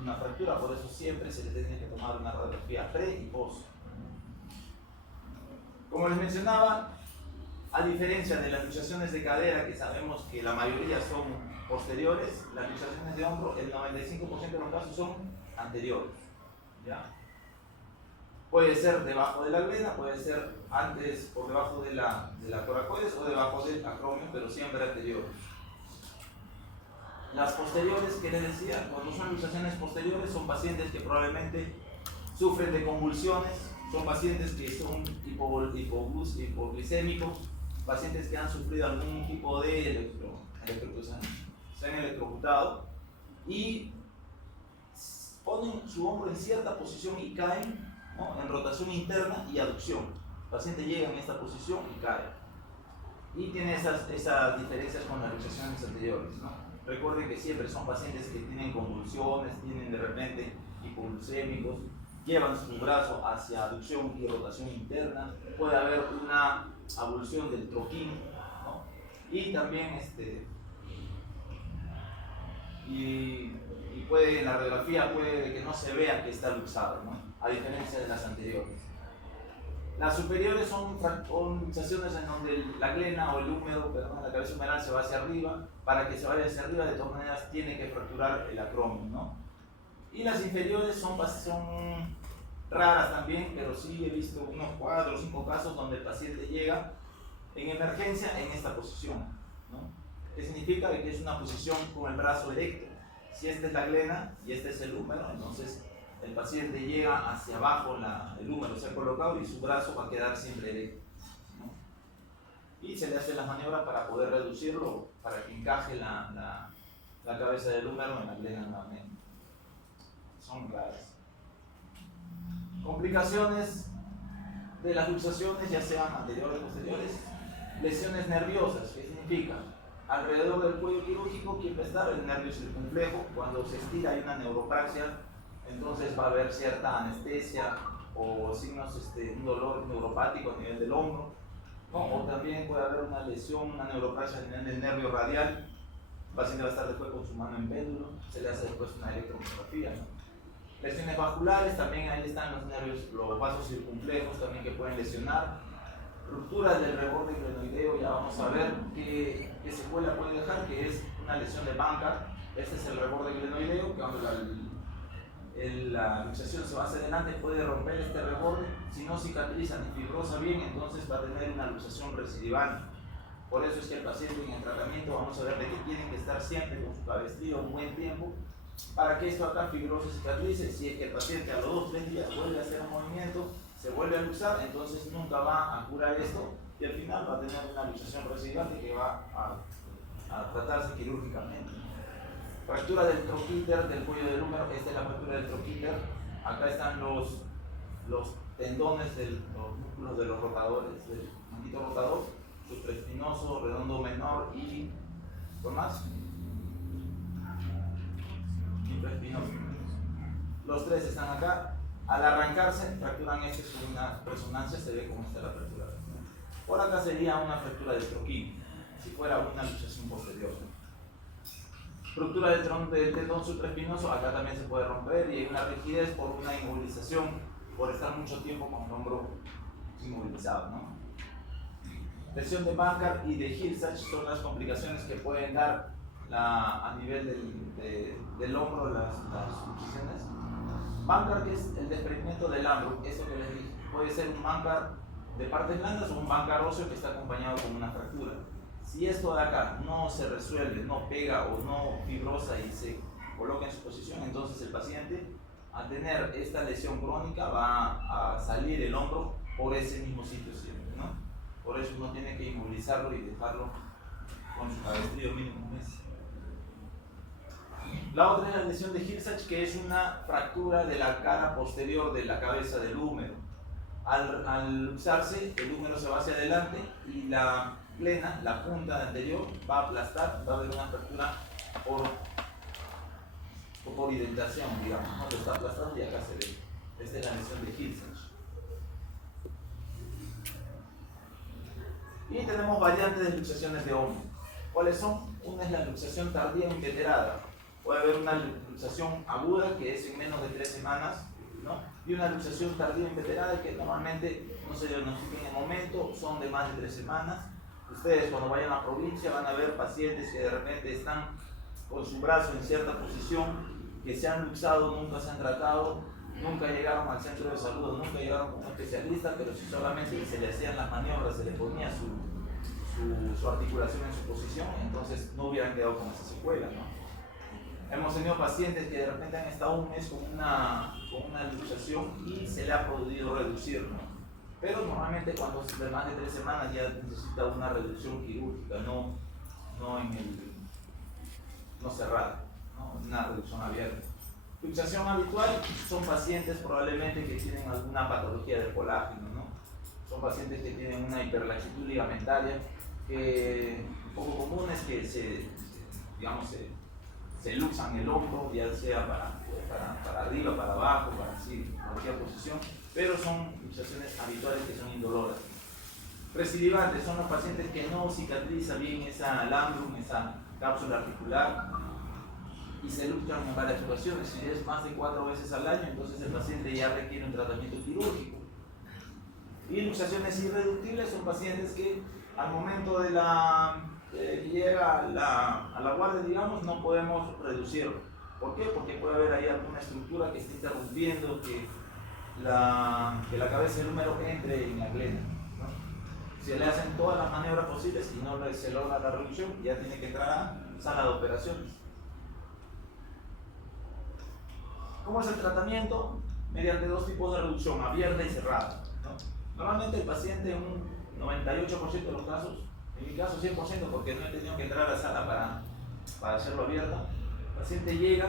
una fractura, por eso siempre se le tiene que tomar una radiografía pre y post. Como les mencionaba, a diferencia de las luxaciones de cadera, que sabemos que la mayoría son posteriores, las luxaciones de hombro, el 95% de los casos son anteriores, ¿ya? Puede ser debajo de la glena, puede ser antes por debajo de la toracoides o debajo del acromio, pero siempre anteriores. Las posteriores, que les decía, cuando son luxaciones posteriores, son pacientes que probablemente sufren de convulsiones, son pacientes que son hipoglicémicos, pacientes que han sufrido algún tipo de se han electrocutado y ponen su hombro en cierta posición y caen, ¿no? En rotación interna y aducción. El paciente llega en esta posición y cae. Y tiene esas diferencias con las luxaciones anteriores, ¿no? Recuerden que siempre son pacientes que tienen convulsiones, tienen de repente hipoglucémicos, llevan su brazo hacia aducción y rotación interna, puede haber una abulsión del troquín, ¿no? Y también puede, en la radiografía puede que no se vea que está luxado, ¿no? A diferencia de las anteriores. Las superiores son luxaciones en donde la glena o el húmero, la cabeza humeral se va hacia arriba. Para que se vaya hacia arriba, de todas maneras, tiene que fracturar el acromio, ¿no? Y las inferiores son raras también, pero sí he visto unos 4 o 5 casos donde el paciente llega en emergencia en esta posición, ¿no? Que significa que es una posición con el brazo erecto. Si esta es la glena y este es el húmero, entonces el paciente llega hacia abajo, el húmero se ha colocado y su brazo va a quedar siempre erecto, ¿no? Y se le hace las maniobras para poder reducirlo, para que encaje la cabeza del húmero en la glena nuevamente. Son raras. Complicaciones de las luxaciones, ya sean anteriores o posteriores. Lesiones nerviosas, ¿qué significa? Alrededor del cuello quirúrgico, ¿quién va a estar? El nervio circunflejo. Cuando se estira hay una neuropraxia entonces va a haber cierta anestesia o signos, un dolor neuropático a nivel del hombro, ¿no? O también puede haber una lesión, una neuroplasia a nivel del nervio radial. El paciente va a estar después con su mano en péndulo, se le hace después una electromiografía, ¿no? Lesiones vasculares, también ahí están los nervios, los vasos circunflejos también que pueden lesionar. Ruptura del reborde glenoideo, ya vamos a ver qué secuela puede dejar, que es una lesión de Bankart. Este es el reborde glenoideo, que cuando la luxación se va hacia adelante puede romper este reborde. Si no cicatriza ni fibrosa bien, entonces va a tener una luxación recidivante. Por eso es que el paciente en el tratamiento vamos a ver de que tienen que estar siempre con su cabestrillo un buen tiempo para que esto acá fibroso cicatrice. Si es que el paciente a los 2-3 días vuelve a hacer un movimiento, se vuelve a luxar, entonces nunca va a curar esto y al final va a tener una luxación recidivante que va a tratarse quirúrgicamente. Fractura del troquíter del cuello del húmero, esta es la fractura del troquíter. Acá están los tendones los músculos de los rotadores, del manguito rotador, supraespinoso, redondo menor y ¿con más? Infraespinoso. Los tres están acá. Al arrancarse, fracturan con una resonancia, se ve cómo está la fractura. Por acá sería una fractura del troquín, si fuera una luxación posterior. Ruptura del tendón supraespinoso, acá también se puede romper y hay una rigidez por una inmovilización, por estar mucho tiempo con el hombro inmovilizado, ¿no? Lesión de Bankart y de Hill-Sachs son las complicaciones que pueden dar a nivel del hombro las luxaciones. Bankart, que es el desprendimiento del ambro, eso que les dije, puede ser un Bankart de partes blandas o un Bankart óseo que está acompañado con una fractura. Si esto de acá no se resuelve, no pega o no fibrosa y se coloca en su posición, entonces el paciente, al tener esta lesión crónica, va a salir el hombro por ese mismo sitio siempre, ¿no? Por eso uno tiene que inmovilizarlo y dejarlo con su cabestrillo mínimo un mes. La otra es la lesión de Hill-Sachs, que es una fractura de la cara posterior de la cabeza del húmero. Al luxarse, el húmero se va hacia adelante y la plena, la punta anterior, va a aplastar, va a haber una fractura por indentación, digamos, ¿no? Lo está aplastando y acá se ve. Esta es la lesión de Hill-Sachs. Y tenemos variantes de luxaciones de hombro. ¿Cuáles son? Una es la luxación tardía inveterada. Puede haber una luxación aguda que es en menos de 3 semanas, ¿no? Y una luxación tardía inveterada que normalmente no se diagnostica en el momento, son de más de 3 semanas. Ustedes cuando vayan a la provincia van a ver pacientes que de repente están con su brazo en cierta posición, que se han luxado, nunca se han tratado, nunca llegaron al centro de salud, nunca llegaron con un especialista, pero si solamente se le hacían las maniobras, se le ponía su articulación en su posición, entonces no hubieran quedado con esa secuela, ¿no? Hemos tenido pacientes que de repente han estado un mes con una luxación y se le ha podido reducir, ¿no? Pero normalmente cuando es de más de 3 semanas ya necesita una reducción quirúrgica, no cerrada, ¿no? Una reducción abierta. Luxación habitual son pacientes probablemente que tienen alguna patología del colágeno, ¿no? Son pacientes que tienen una hiperlaxitud ligamentaria, que un poco común es que se luxan el hombro, ya sea para arriba, para abajo, para así, cualquier posición, pero son luxaciones habituales que son indoloras. Recidivantes son los pacientes que no cicatriza bien esa lambrum, esa cápsula articular, y se luxan en varias ocasiones. Si es más de 4 veces al año, entonces el paciente ya requiere un tratamiento quirúrgico. Y luxaciones irreductibles son pacientes que al momento de que llega a la guardia, digamos, no podemos reducirlo. ¿Por qué? Porque puede haber ahí alguna estructura que esté interrumpiendo que la cabeza del húmero entre en la glena, ¿no? Se le hacen todas las maniobras posibles y no se logra la reducción, ya tiene que entrar a sala de operaciones. ¿Cómo es el tratamiento? Mediante 2 tipos de reducción, abierta y cerrada, ¿no? Normalmente el paciente en un 98% de los casos, en mi caso 100% porque no he tenido que entrar a la sala para hacerlo abierta, el paciente llega,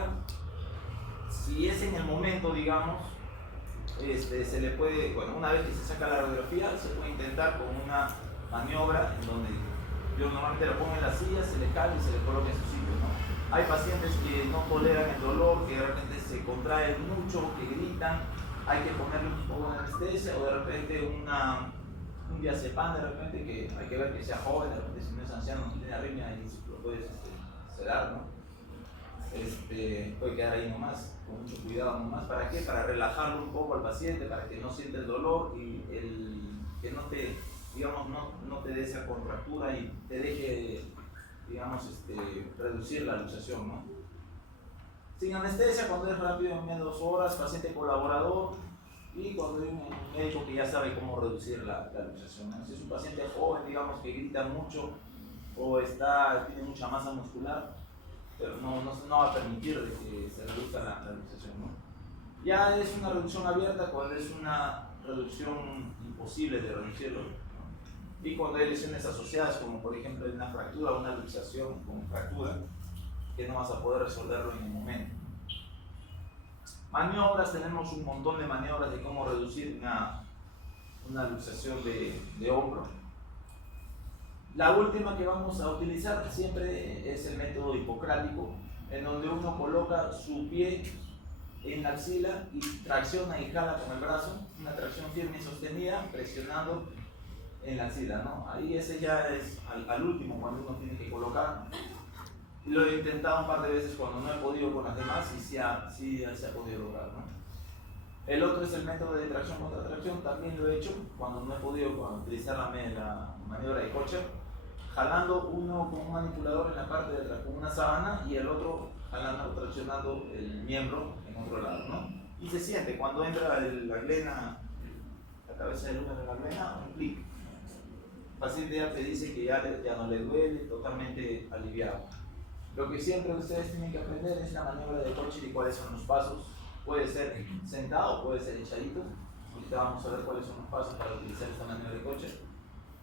si es en el momento, digamos, se le puede, bueno, una vez que se saca la radiografía, se puede intentar con una maniobra en donde yo normalmente lo pongo en la silla, se le cala y se le coloca en su sitio, ¿no? Hay pacientes que no toleran el dolor, que de repente se contraen mucho, que gritan, hay que ponerle un poco de anestesia, o de repente un diazepam, de repente que hay que ver que sea joven, de repente si no es anciano, no tiene arritmia y lo puedes sedar, ¿no? Puede quedar ahí nomás, con mucho cuidado nomás. ¿Para qué? Para relajarlo un poco al paciente, para que no sienta el dolor y que no te, digamos, no te dé esa contractura y te deje, digamos, reducir la luxación, ¿no? Sin anestesia, cuando es rápido, en menos de 2 horas, paciente colaborador, y cuando hay un médico que ya sabe cómo reducir la luxación, ¿no? Si es un paciente joven, digamos, que grita mucho o tiene mucha masa muscular, pero no va a permitir de que se reduzca la luxación, ¿no? Ya es una reducción abierta cuando es una reducción imposible de reducirlo, ¿no? Y cuando hay lesiones asociadas, como por ejemplo una fractura o una luxación con fractura, que no vas a poder resolverlo en el momento. Maniobras, tenemos un montón de maniobras de cómo reducir una luxación de hombro. La última que vamos a utilizar siempre es el método hipocrático, en donde uno coloca su pie en la axila y tracciona y jala con el brazo, una tracción firme y sostenida, presionando en la axila, ¿no? Ahí ese ya es al último, cuando uno tiene que colocar. Lo he intentado un par de veces cuando no he podido con las demás y sí se ha podido lograr, ¿no? El otro es el método de tracción contra tracción, también lo he hecho cuando no he podido utilizar la maniobra de Kocher, jalando uno con un manipulador en la parte de atrás con una sábana y el otro jalando, traccionando el miembro en otro lado, ¿no? Y se siente cuando entra la glena, la cabeza del húmero en la glena, un clic. El paciente ya te dice que ya no le duele, totalmente aliviado. Lo que siempre ustedes tienen que aprender es la maniobra de Kocher y cuáles son los pasos. Puede ser sentado, puede ser echadito. Ahorita vamos a ver cuáles son los pasos para utilizar esta maniobra de Kocher.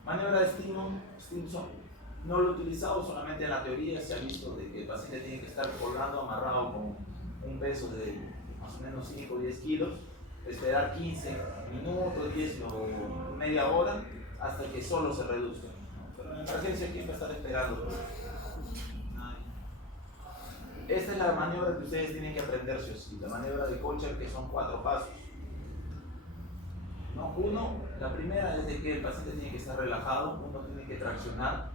Maniobra de Stimson, no lo he utilizado, solamente en la teoría se ha visto de que el paciente tiene que estar colgando amarrado con un peso de más o menos 5 o 10 kilos, esperar 15 minutos, 10 o media hora hasta que solo se reduzca. Pero en emergencia, ¿quién va a estar esperando? Esta es la maniobra que ustedes tienen que aprender, sí o sí, la maniobra de Kocher, que son 4 pasos. ¿No? La primera es de que el paciente tiene que estar relajado, uno tiene que traccionar,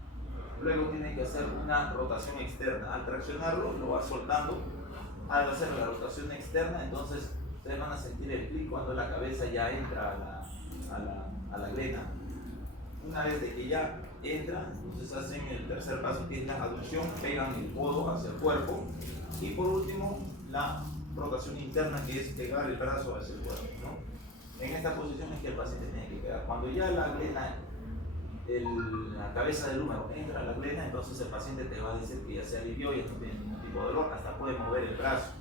luego tiene que hacer una rotación externa. Al traccionarlo, lo va soltando, al hacer la rotación externa, entonces ustedes van a sentir el clic cuando la cabeza ya entra a la glena. Una vez de que ya entra, entonces hacen el tercer paso, que es la aducción, pegan el codo hacia el cuerpo, y por último la rotación interna, que es pegar el brazo hacia el cuerpo, ¿no? En esta posición es que el paciente tiene que quedar. Cuando ya la glena, la cabeza del húmero entra a la glena, entonces el paciente te va a decir que ya se alivió y no tiene ningún tipo de dolor, hasta puede mover el brazo.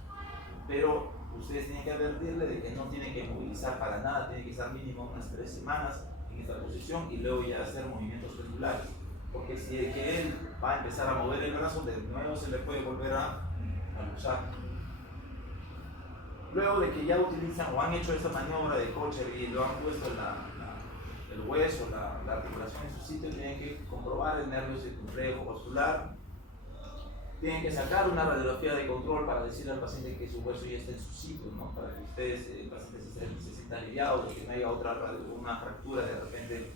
Pero ustedes tienen que advertirle de que no tiene que movilizar para nada, tiene que estar mínimo unas 3 semanas en esta posición y luego ya hacer movimientos pendulares. Porque si es que él va a empezar a mover el brazo, de nuevo se le puede volver a luxar. Luego de que ya utilizan o han hecho esta maniobra de Kocher y lo han puesto el hueso, la articulación en su sitio, tienen que comprobar el nervio circunflejo vascular, tienen que sacar una radiografía de control para decirle al paciente que su hueso ya está en su sitio, ¿no? Para que ustedes, el paciente se sienta aliviado de que no haya una fractura de repente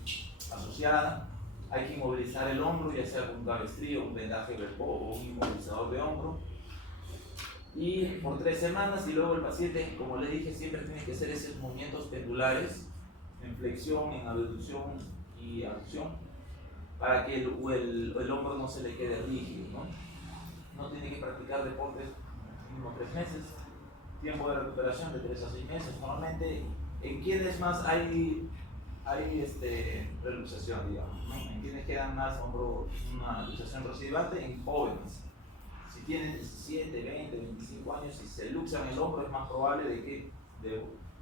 asociada. Hay que inmovilizar el hombro, ya sea con un cabestrillo, un vendaje Verpaux o un inmovilizador de hombro. Y por 3 semanas, y luego el paciente, como le dije, siempre tiene que hacer esos movimientos pendulares en flexión, en abducción y aducción, para que el hombro no se le quede rígido, ¿no? No tiene que practicar deportes mínimo 3 meses, tiempo de recuperación de 3 a 6 meses. Normalmente, en quienes más hay reluxación, digamos, ¿no? En quienes quedan más una luxación recidivante, en jóvenes. Si tienen 17, 20, 25 años y se luxan el hombro, es más probable de que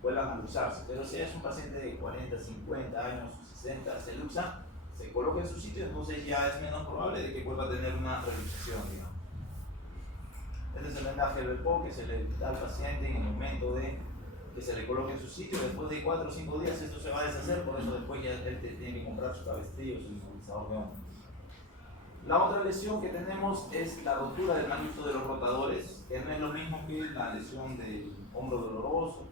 vuelvan a luxarse. Pero si es un paciente de 40, 50 años, 60, se luxa, se coloca en su sitio, entonces ya es menos probable de que vuelva a tener una reluxación, digamos. Este es el vendaje Verpaux que se le da al paciente en el momento de que se le coloque en su sitio. Después de 4 o 5 días esto se va a deshacer, por eso después ya él tiene que comprar su cabestrillo, su inmovilizador de hombro. La otra lesión que tenemos es la rotura del manguito de los rotadores, que no es lo mismo que la lesión del hombro doloroso.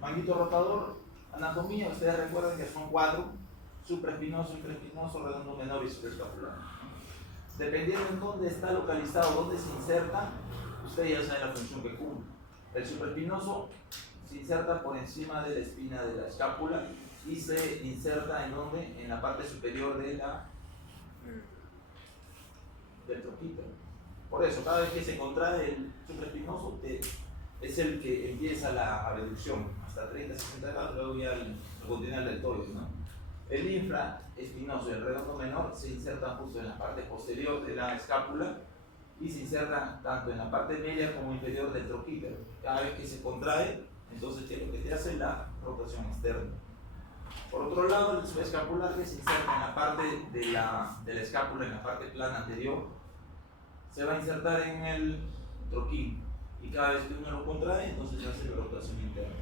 Manguito rotador, anatomía, ustedes recuerdan que son 4: supraespinoso, infraespinoso, redondo menor y supraescapular. Dependiendo en dónde está localizado, dónde se inserta, ustedes ya saben la función que cumple. El supraespinoso se inserta por encima de la espina de la escápula y se inserta en donde, en la parte superior del troquíter. Por eso, cada vez que se contrae el supraespinoso, es el que empieza la abducción, hasta 30-60 grados, luego ya lo continúa el deltoide, ¿no? El infraespinoso y el redondo menor se insertan justo en la parte posterior de la escápula y se insertan tanto en la parte media como inferior del troquíter. Cada vez que se contrae, entonces, ¿qué es lo que te hace? La rotación externa. Por otro lado, el subescapular, que se inserta en la parte de la escápula, en la parte plana anterior, se va a insertar en el troquín. Y cada vez que uno lo contrae, entonces se hace la rotación interna.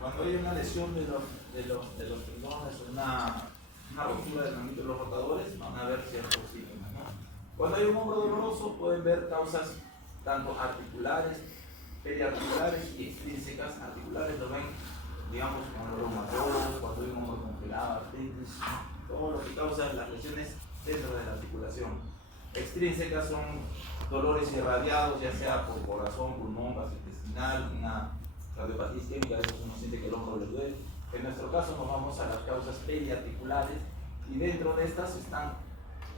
Cuando hay una lesión de los tendones o una rotura del manguito de los rotadores, van a ver ciertos síntomas, ¿no? Cuando hay un hombro doloroso, pueden ver causas tanto articulares, periarticulares y extrínsecas. Articulares lo ven, digamos, con los reumatoides, cuando hay un hombro congelado, artritis, todo lo que causa las lesiones dentro de la articulación. Extrínsecas son dolores irradiados, ya sea por corazón, pulmón, vaso intestinal, una cardiopatía isquémica, a veces uno siente que el hombro le duele. En nuestro caso nos vamos a las causas periarticulares y dentro de estas están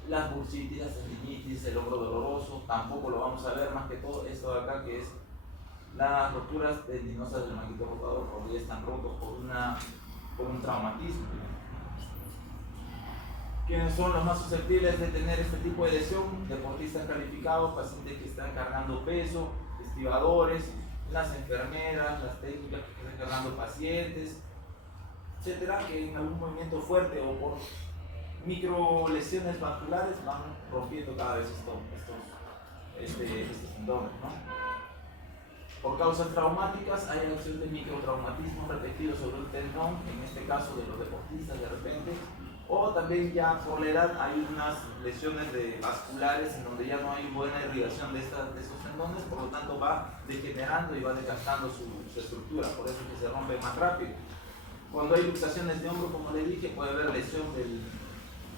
las bursitis, la tendinitis, el hombro doloroso. Tampoco lo vamos a ver, más que todo esto de acá, que es las rupturas tendinosas del manguito rotador, cuando ya están rotos por un traumatismo. ¿Quiénes son los más susceptibles de tener este tipo de lesión? Deportistas calificados, pacientes que están cargando peso, estibadores, las enfermeras, las técnicas que están cargando pacientes, etcétera, que en algún movimiento fuerte o por micro lesiones vasculares van rompiendo cada vez estos tendones, ¿no? Por causas traumáticas hay acción de microtraumatismo repetido sobre un tendón, en este caso de los deportistas de repente, o también ya por la edad hay unas lesiones vasculares en donde ya no hay buena irrigación de estos tendones, por lo tanto va degenerando y va desgastando su estructura, por eso es que se rompe más rápido. Cuando hay luxaciones de hombro, como le dije, puede haber lesión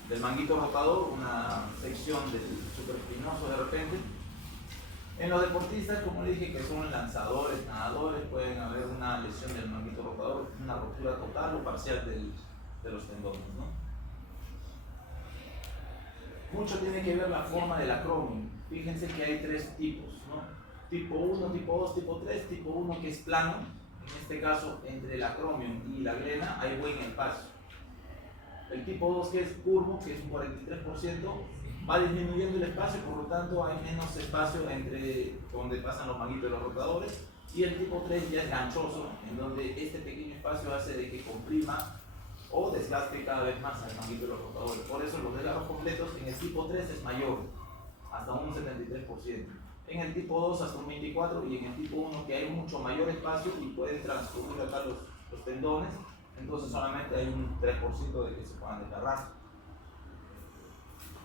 del manguito rotador, una sección del supraespinoso de repente. En los deportistas, como le dije, que son lanzadores, nadadores, pueden haber una lesión del manguito rotador, una rotura total o parcial de los tendones, ¿no? Mucho tiene que ver la forma del acromion. Fíjense que hay 3 tipos, ¿no? Tipo 1, tipo 2, tipo 3. Tipo 1 que es plano, en este caso entre el acromion y la glena hay buen espacio. El tipo 2 que es curvo, que es un 43%, va disminuyendo el espacio, por lo tanto hay menos espacio entre donde pasan los manguitos de los rotadores. Y el tipo 3 ya es ganchoso, en donde este pequeño espacio hace de que comprima o desgaste cada vez más al manguito de los rotadores. Por eso los desgarros completos en el tipo 3 es mayor, hasta un 73%. En el tipo 2 hasta un 24% y en el tipo 1, que hay mucho mayor espacio y pueden transcurrir acá los tendones, entonces solamente hay un 3% de que se puedan desgarrar.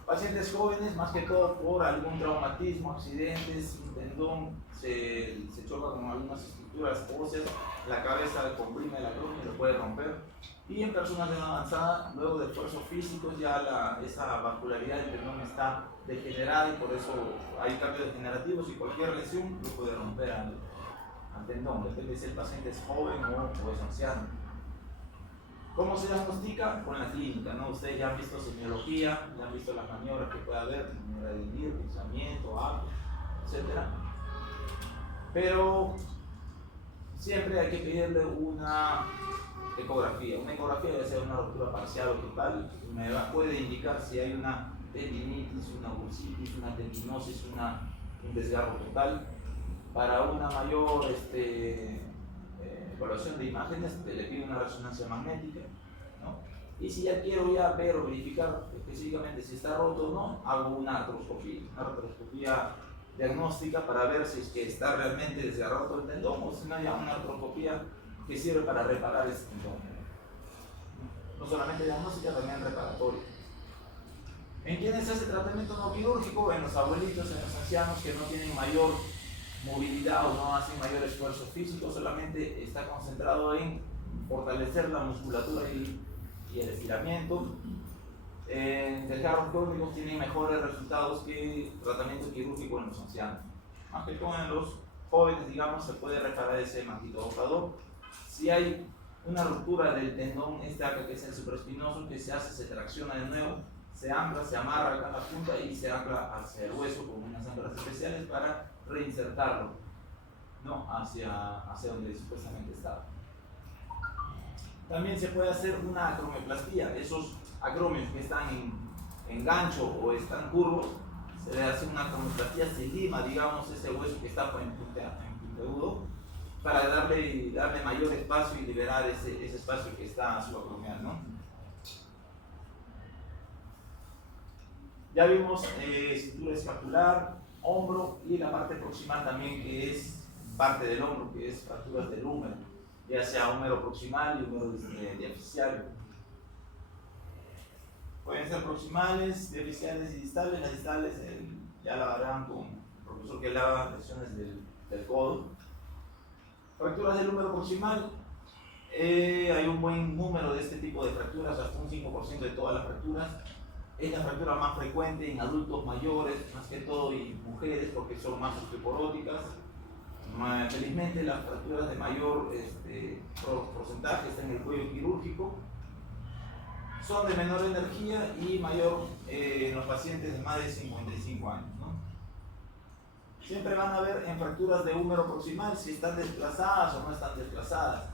Pacientes jóvenes, más que todo por algún traumatismo, accidentes, un tendón se choca con algunas estructuras óseas, la cabeza comprime la cruz y lo puede romper. Y en personas de edad avanzada, luego de esfuerzos físicos, ya esa vascularidad del tendón está degenerada y por eso hay cambios degenerativos y cualquier lesión lo puede romper al tendón, depende si el paciente es joven o es anciano. ¿Cómo se diagnostica? Con la clínica, ¿no? Ustedes ya han visto semiología, ya han visto las maniobras que puede haber, maniobra de Dir, pinzamiento, arco, etc. Pero siempre hay que pedirle una ecografía. Una ecografía debe ser una ruptura parcial o total, puede indicar si hay una tendinitis, una bursitis, una tendinosis, un desgarro total. Para una mayor evaluación de imágenes, le pido una resonancia magnética, ¿no? Y si ya quiero ver o verificar específicamente si está roto o no, hago una artroscopía diagnóstica para ver si es que está realmente desgarrado todo el tendón o si no, ya una artroscopía que sirve para reparar ese tendón. No solamente diagnóstica, también reparatoria. ¿En quiénes se hace tratamiento no quirúrgico? En los abuelitos, en los ancianos que no tienen mayor movilidad o no hacen mayor esfuerzo físico, solamente está concentrado en fortalecer la musculatura y el estiramiento. Desgarros crónicos tienen mejores resultados que tratamiento quirúrgico en los ancianos. Más que todo en los jóvenes, digamos, se puede reparar ese manguito evocador. Si hay una ruptura del tendón acá que es el supraespinoso, que se hace, se tracciona de nuevo, se ancla, se amarra acá en la punta y se ancla hacia el hueso con unas anclas especiales para reinsertarlo, ¿no? hacia donde supuestamente estaba. También se puede hacer una acromioplastia. Esos acromios que están en gancho o están curvos, se le hace una acromioplastia, se lima, digamos, ese hueso que está en puntiagudo para darle mayor espacio y liberar ese espacio que está subacromial, ¿no? Ya vimos cintura escapular, hombro y la parte proximal también, que es parte del hombro, que es fracturas del húmero, ya sea húmero proximal y húmero diaficiario. Pueden ser proximales, diaficiales y distales. Las distales ya la verán con el profesor que lava lesiones del codo. Fracturas del húmero proximal. Hay un buen número de este tipo de fracturas, hasta un 5% de todas las fracturas. Es la fractura más frecuente en adultos mayores, más que todo, y mujeres, porque son más osteoporóticas. Felizmente las fracturas de mayor porcentaje están en el cuello quirúrgico. Son de menor energía y mayor en los pacientes de más de 55 años, ¿no? Siempre van a ver en fracturas de húmero proximal si están desplazadas o no están desplazadas.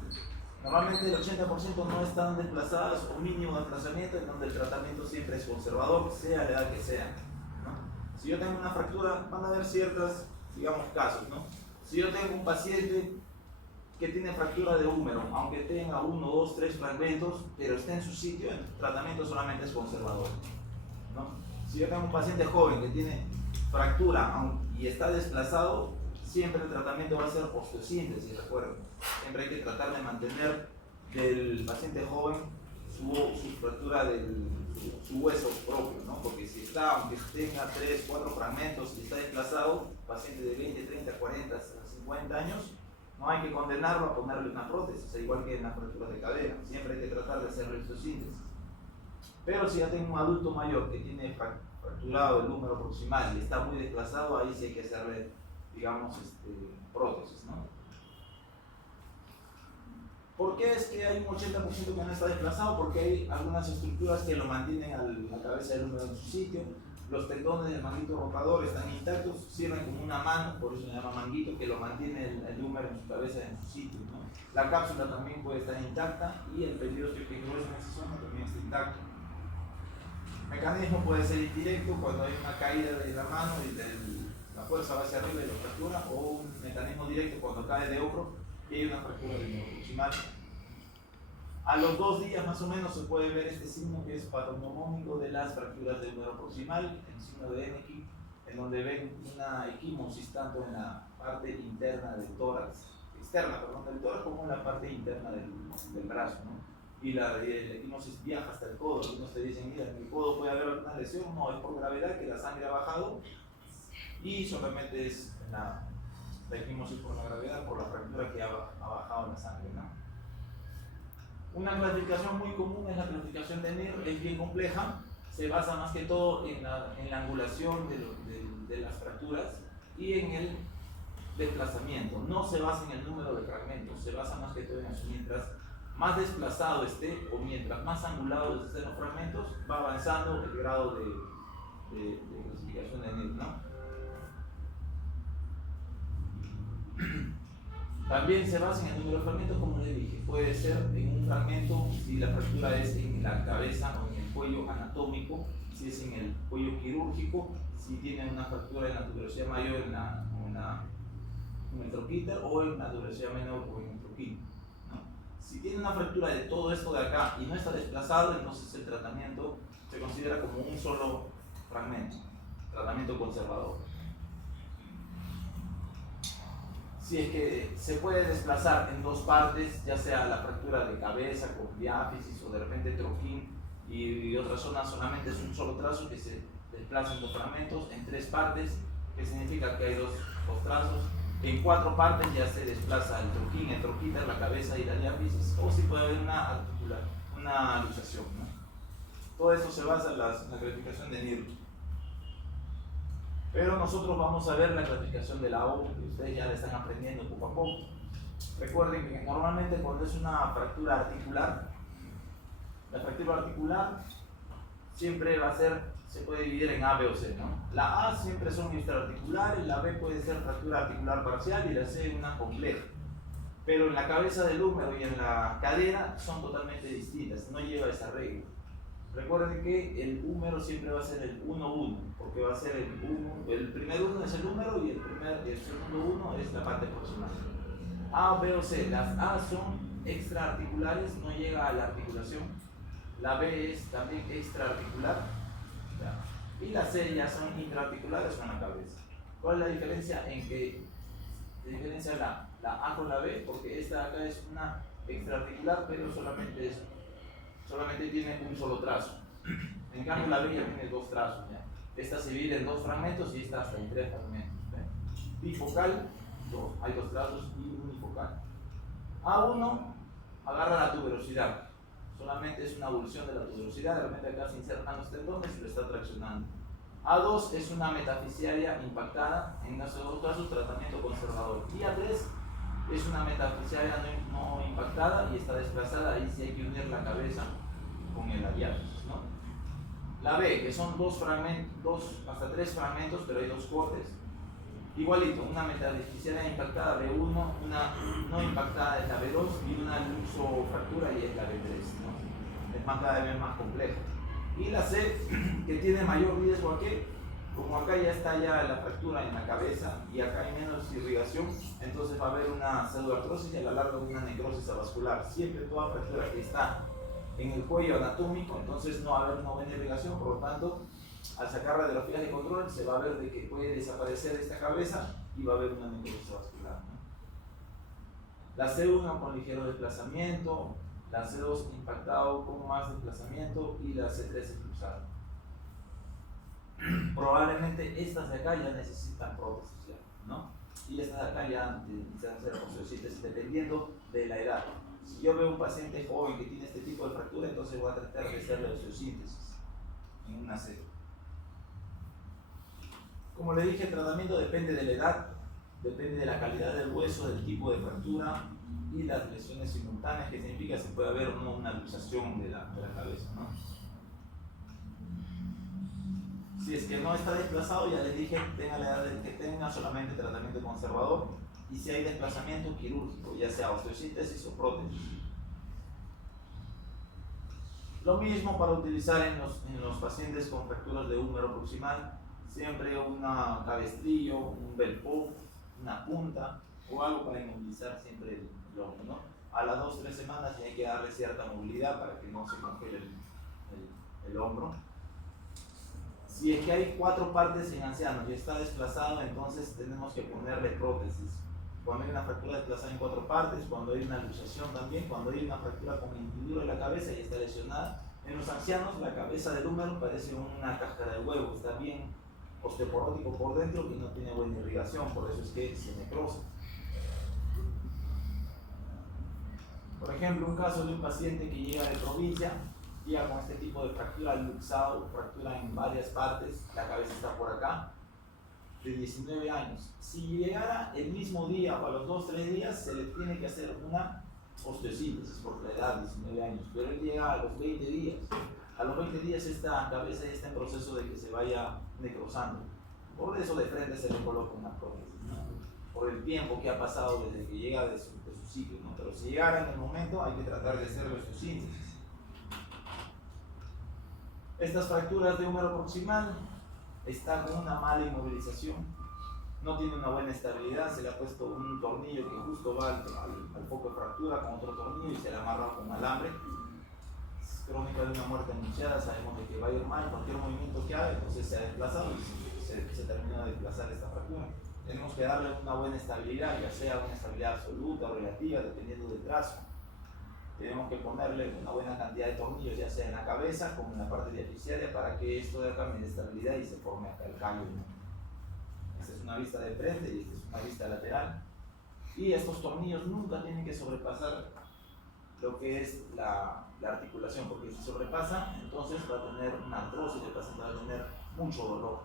Normalmente el 80% no están desplazadas o mínimo desplazamiento, en donde el tratamiento siempre es conservador, sea la edad que sea, ¿no? Si yo tengo una fractura, van a haber ciertos, digamos, casos, ¿no? Si yo tengo un paciente que tiene fractura de húmero, aunque tenga 1, 2, 3 fragmentos, pero esté en su sitio, el tratamiento solamente es conservador, ¿no? Si yo tengo un paciente joven que tiene fractura y está desplazado, siempre el tratamiento va a ser osteosíntesis, recuerden. Siempre hay que tratar de mantener del paciente joven su fractura su hueso propio, ¿no? Porque si está, aunque tenga 3, 4 fragmentos y está desplazado, paciente de 20, 30, 40, 50 años, no hay que condenarlo a ponerle una prótesis, igual que en las fracturas de cadera. Siempre hay que tratar de hacer osteosíntesis. Pero si ya tengo un adulto mayor que tiene fracturado el húmero proximal y está muy desplazado, ahí sí hay que hacerle, digamos, prótesis, ¿no? ¿Por qué es que hay un 80% que no está desplazado? Porque hay algunas estructuras que lo mantienen a la cabeza del húmero en su sitio. Los tendones del manguito rotador están intactos, sirven como una mano, por eso se llama manguito, que lo mantiene el húmero en su cabeza en su sitio, ¿no? La cápsula también puede estar intacta y el periodo que grueso en esa zona también está intacto. El mecanismo puede ser indirecto cuando hay una caída de la mano y la fuerza va hacia arriba y lo fractura, o un mecanismo directo cuando cae de hombro y hay una fractura del húmero proximal. A los 2 días más o menos se puede ver este signo que es patognomónico de las fracturas del húmero proximal, el signo de Eneky, en donde ven una equimosis tanto en la parte interna del tórax, externa, perdón, del tórax, como en la parte interna del brazo, ¿no? Y la equimosis viaja hasta el codo. Algunos te dicen, mira, en el codo puede haber alguna lesión. No, es por gravedad, que la sangre ha bajado y solamente es la equimosis por la gravedad, por la fractura que ha bajado la sangre, ¿no? Una clasificación muy común es la clasificación de NIR, es bien compleja, se basa más que todo en la angulación de las fracturas y en el desplazamiento. No se basa en el número de fragmentos, se basa más que todo en eso. Mientras más desplazado esté o mientras más angulados estén los fragmentos, va avanzando el grado de clasificación de NIR, ¿no? También se basa en el número de fragmentos, como les dije. Puede ser en un fragmento si la fractura es en la cabeza o en el cuello anatómico, si es en el cuello quirúrgico, si tiene una fractura en la tuberosidad mayor en el troquíter, o en la tuberosidad menor o en el troquíter, ¿no? Si tiene una fractura de todo esto de acá y no está desplazado, entonces el tratamiento se considera como un solo fragmento, tratamiento conservador. Si es que se puede desplazar en 2 partes, ya sea la fractura de cabeza con diáfisis o de repente troquín y otras zonas solamente es un solo trazo que se desplaza en dos fragmentos, en tres partes, que significa que hay dos trazos. En cuatro partes ya se desplaza el troquín, el troquíter, la cabeza y la diáfisis, o si puede haber una luxación, ¿no? Todo esto se basa en la clasificación de Nierl. Pero nosotros vamos a ver la clasificación de la O, que ustedes ya la están aprendiendo poco a poco. Recuerden que normalmente cuando es una fractura articular, la fractura articular siempre va a ser, se puede dividir en A, B o C, ¿no? La A siempre son extraarticulares, la B puede ser fractura articular parcial y la C una compleja. Pero en la cabeza del húmero y en la cadera son totalmente distintas, no lleva esa regla. Recuerden que el húmero siempre va a ser el 1-1, porque va a ser el primer 1 es el húmero y el segundo 1 es la parte proximal. A, B o C, las A son extraarticulares, no llega a la articulación. La B es también extraarticular, ¿ya? Y la C ya son intraarticulares con la cabeza. ¿Cuál es la diferencia? En que se diferencia la A con la B, porque esta acá es una extraarticular, pero solamente tiene un solo trazo. En cambio la B ya tiene dos trazos, ¿ya? Esta se divide en dos fragmentos y esta hasta en tres fragmentos, ¿ve? Bifocal, hay dos trazos, y unifocal. A1 agarra la tuberosidad, solamente es una evolución de la tuberosidad, de repente acá se insertan los tendones y lo está traccionando. A2 es una metafisiaria impactada en esos dos trazos, tratamiento conservador. Y A3 es una metafisiaria no impactada y está desplazada, ahí sí hay que unir la cabeza con el diáfisis, ¿no? La B, que son hasta tres fragmentos, pero hay dos cortes. Igualito, una metafisiaria impactada B1, una no impactada es la B2 y una luxofractura y es la B3, ¿no? Es más, cada vez más compleja. Y la C, que tiene mayor riesgo a qué, como acá ya está la fractura en la cabeza y acá hay menos irrigación, entonces va a haber una pseudoartrosis y a la larga una necrosis avascular. Siempre toda fractura que está en el cuello anatómico, entonces no va a haber una buena irrigación, por lo tanto, al sacar radiografías de control se va a ver de que puede desaparecer esta cabeza y va a haber una necrosis avascular, ¿no? La C1 con ligero desplazamiento, la C2 impactado con más desplazamiento y la C3 expulsada. Probablemente estas de acá ya necesitan prótesis, ¿no? Y estas de acá ya necesitan hacer osteosíntesis dependiendo de la edad. Si yo veo un paciente joven que tiene este tipo de fractura, entonces voy a tratar de hacerle osteosíntesis en una C. Como le dije, el tratamiento depende de la edad, depende de la calidad del hueso, del tipo de fractura y las lesiones simultáneas, que significa que se puede haber o no una luxación de la cabeza, ¿no? Si es que no está desplazado, ya les dije, tenga la edad que tenga, solamente tratamiento conservador, y si hay desplazamiento quirúrgico, ya sea osteosíntesis o prótesis. Lo mismo para utilizar en los pacientes con fracturas de húmero proximal, siempre una cabestrillo, un belpó, una punta o algo para inmovilizar siempre el hombro, ¿no? A las 2-3 semanas hay que darle cierta movilidad para que no se congele el hombro. Si es que hay 4 partes en ancianos y está desplazado, entonces tenemos que ponerle prótesis. Cuando hay una fractura desplazada en 4 partes, cuando hay una luxación también, cuando hay una fractura con hendidura de la cabeza y está lesionada. En los ancianos la cabeza del húmero parece una cáscara de huevo, está bien osteoporótico por dentro y no tiene buena irrigación, por eso es que se necrosa. Por ejemplo, un caso de un paciente que llega de provincia, llega con este tipo de fractura luxado, fractura en varias partes, la cabeza está por acá, de 19 años. Si llegara el mismo día o a los 2-3 días, se le tiene que hacer una osteosíntesis por la edad, 19 años, pero él llega a los 20 días. A los 20 días esta cabeza ya está en proceso de que se vaya necrosando. Por eso de frente se le coloca una prótesis, ¿no? Por el tiempo que ha pasado desde que llega de su ciclo, ¿no? Pero si llegara en el momento, hay que tratar de hacerle osteosíntesis. Estas fracturas de húmero proximal están con una mala inmovilización, no tiene una buena estabilidad, se le ha puesto un tornillo que justo va al foco de fractura con otro tornillo y se le ha amarrado con alambre. Es crónica de una muerte anunciada, sabemos de que va a ir mal, cualquier movimiento que haga, entonces se ha desplazado y se termina de desplazar esta fractura. Tenemos que darle una buena estabilidad, ya sea una estabilidad absoluta o relativa, dependiendo del trazo. tenemos que ponerle una buena cantidad de tornillos, ya sea en la cabeza como en la parte diaficiaria, para que esto de acá me dé estabilidad y se forme acá el callo, ¿no? Esta es una vista de frente y esta es una vista lateral. Y estos tornillos nunca tienen que sobrepasar lo que es la articulación, porque si sobrepasa, entonces va a tener una artrosis, el paciente va a tener mucho dolor.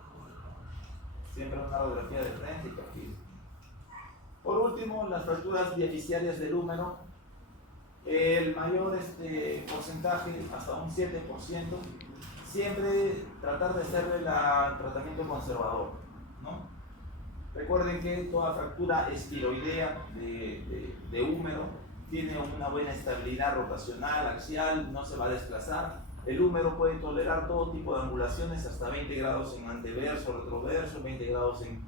Siempre una radiografía de frente y perfil. Por último, las fracturas diaficiarias del húmero. El mayor porcentaje, hasta un 7%, siempre tratar de hacerle el tratamiento conservador, ¿no? Recuerden que toda fractura estiroidea de húmero tiene una buena estabilidad rotacional, axial, no se va a desplazar. El húmero puede tolerar todo tipo de angulaciones, hasta 20 grados en anteverso, retroverso, 20 grados en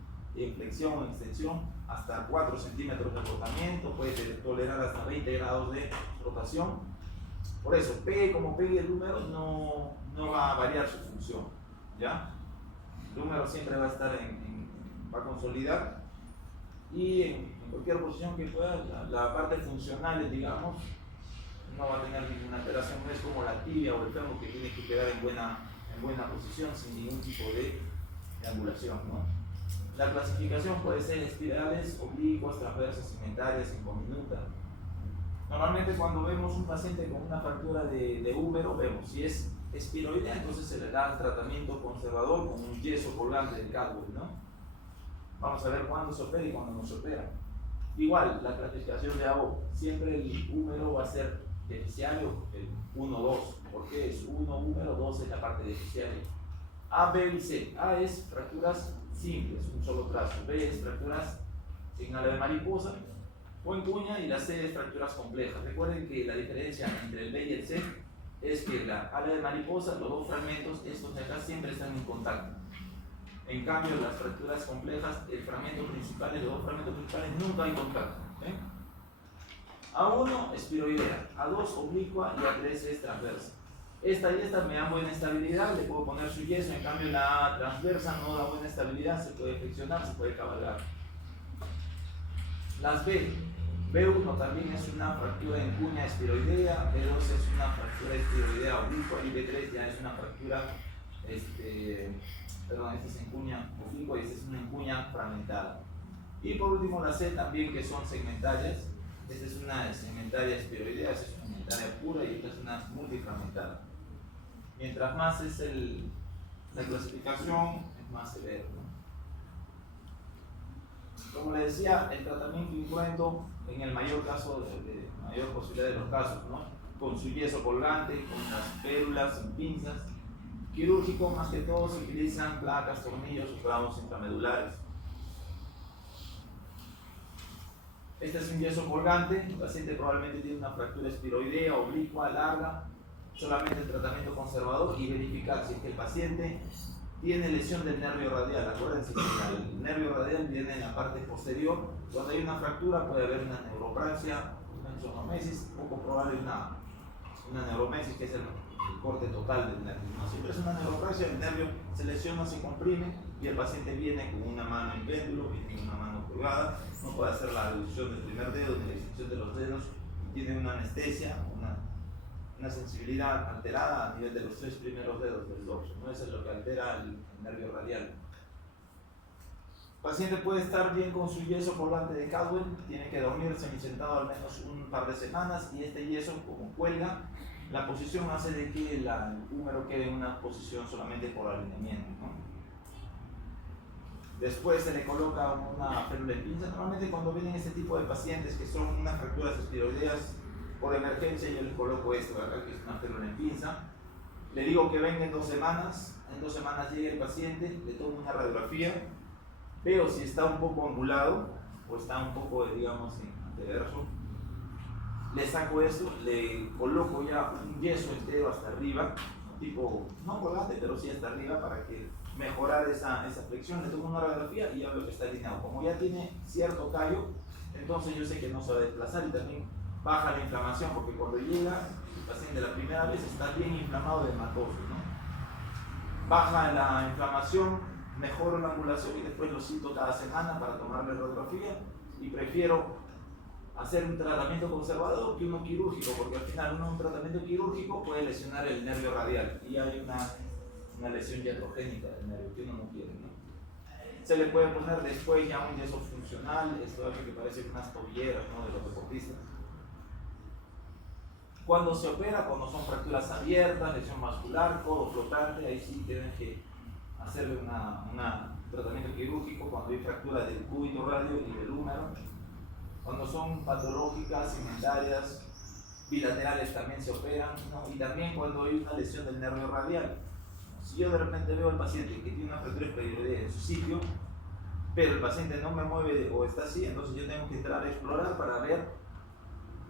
flexión o extensión, hasta 4 centímetros de rotamiento, puede tolerar hasta 20 grados de rotación. Por eso, pegue como pegue el húmero, no va a variar su función, ¿ya? El húmero siempre va a estar va a consolidar, y en cualquier posición que pueda, la parte funcional, digamos, no va a tener ninguna alteración. No es como la tibia o el fémur, que tiene que quedar en buena posición sin ningún tipo de angulación, ¿no? La clasificación puede ser espirales, oblicuas, transversas, segmentarias, incominutas. Normalmente cuando vemos un paciente con una fractura de húmero, vemos si es espiroidea, entonces se le da el tratamiento conservador con un yeso colgante de Cadwell, ¿no? Vamos a ver cuándo se opera y cuándo no se opera. Igual, la clasificación de AO, siempre el húmero va a ser deficiario, el 1-2, porque es 1 húmero, 2 es la parte deficiaria. A, B y C. A es fracturas simples, un solo trazo. B es fracturas sin ala de mariposa o en cuña, y la C es fracturas complejas. Recuerden que la diferencia entre el B y el C es que la ala de mariposa, los dos fragmentos, estos de acá, siempre están en contacto. En cambio, las fracturas complejas, el fragmento principal y los dos fragmentos principales nunca hay contacto. A1, espiroidea, A2, oblicua, y A3 es transversa. Esta y esta me dan buena estabilidad, le puedo poner su yeso. En cambio, la transversa no da buena estabilidad, se puede flexionar, se puede cabalgar. Las B. B1 también es una fractura en cuña espiroidea, B2 es una fractura espiroidea oblicua, y B3 ya es una fractura, esta es en cuña oblicua y esta es una en cuña fragmentada. Y por último la C también, que son segmentarias. Esta es una segmentaria espiroidea, esta es una segmentaria pura y esta es una multifragmentada. Mientras más es la clasificación, es más severo, ¿no? Como les decía, el tratamiento incruento, en el mayor caso, de mayor posibilidad de los casos, ¿no? Con su yeso colgante, con las férulas, sin pinzas. Quirúrgico, más que todo, se utilizan placas, tornillos o clavos intramedulares. Este es un yeso colgante. El paciente probablemente tiene una fractura espiroidea, oblicua, larga. Solamente el tratamiento conservador y verificar si es que el paciente tiene lesión del nervio radial. Acuérdense que el nervio radial viene en la parte posterior. Cuando hay una fractura puede haber una neuropraxia, una isonomesis, poco probable una neuromesis, que es el corte total del nervio, ¿no? Siempre es una neuropraxia, el nervio se lesiona, se comprime, y el paciente viene con una mano en péndulo, viene con una mano colgada, no puede hacer la reducción del primer dedo ni la extensión de los dedos, tiene una anestesia, una sensibilidad alterada a nivel de los 3 primeros dedos del dorso, ¿no? Eso es lo que altera el nervio radial. El paciente puede estar bien con su yeso colgante de Cadwell, tiene que dormir semisentado al menos un par de semanas, y este yeso, como cuelga, la posición hace de que el húmero quede en una posición solamente por alineamiento, ¿no? Después se le coloca una férula en pinza. Normalmente cuando vienen este tipo de pacientes que son unas fracturas espiroideas por emergencia, yo les coloco esto de acá, que es una férula en pinza. Le digo que venga en 2 semanas. En 2 semanas llega el paciente, le tomo una radiografía, veo si está un poco angulado o está un poco, digamos, en anteverso. Le saco esto, le coloco ya un yeso entero hasta arriba, tipo, no colgante, pero sí hasta arriba, para que mejorar esa flexión. Le tomo una radiografía y ya veo que está alineado. Como ya tiene cierto callo, entonces yo sé que no se va a desplazar, y también baja la inflamación, porque cuando llega el paciente la primera vez está bien inflamado de hematosis, ¿no? Baja la inflamación, mejoro la angulación, y después lo cito cada semana para tomarle radiografía, y prefiero hacer un tratamiento conservador que uno quirúrgico, porque al final un tratamiento quirúrgico puede lesionar el nervio radial y hay una lesión iatrogénica del nervio que uno no quiere, ¿no? Se le puede poner después ya un yeso funcional, esto es lo que parece unas tobilleras, ¿no?, de los deportistas. Cuando se opera, cuando son fracturas abiertas, lesión vascular, codo flotante, ahí sí tienen que hacerle un tratamiento quirúrgico cuando hay fractura del cúbito radio y del húmero. Cuando son patológicas, cementarias, bilaterales también se operan, ¿no? Y también cuando hay una lesión del nervio radial. Si yo de repente veo al paciente que tiene una fractura escleroidea en su sitio, pero el paciente no me mueve o está así, entonces yo tengo que entrar a explorar para ver,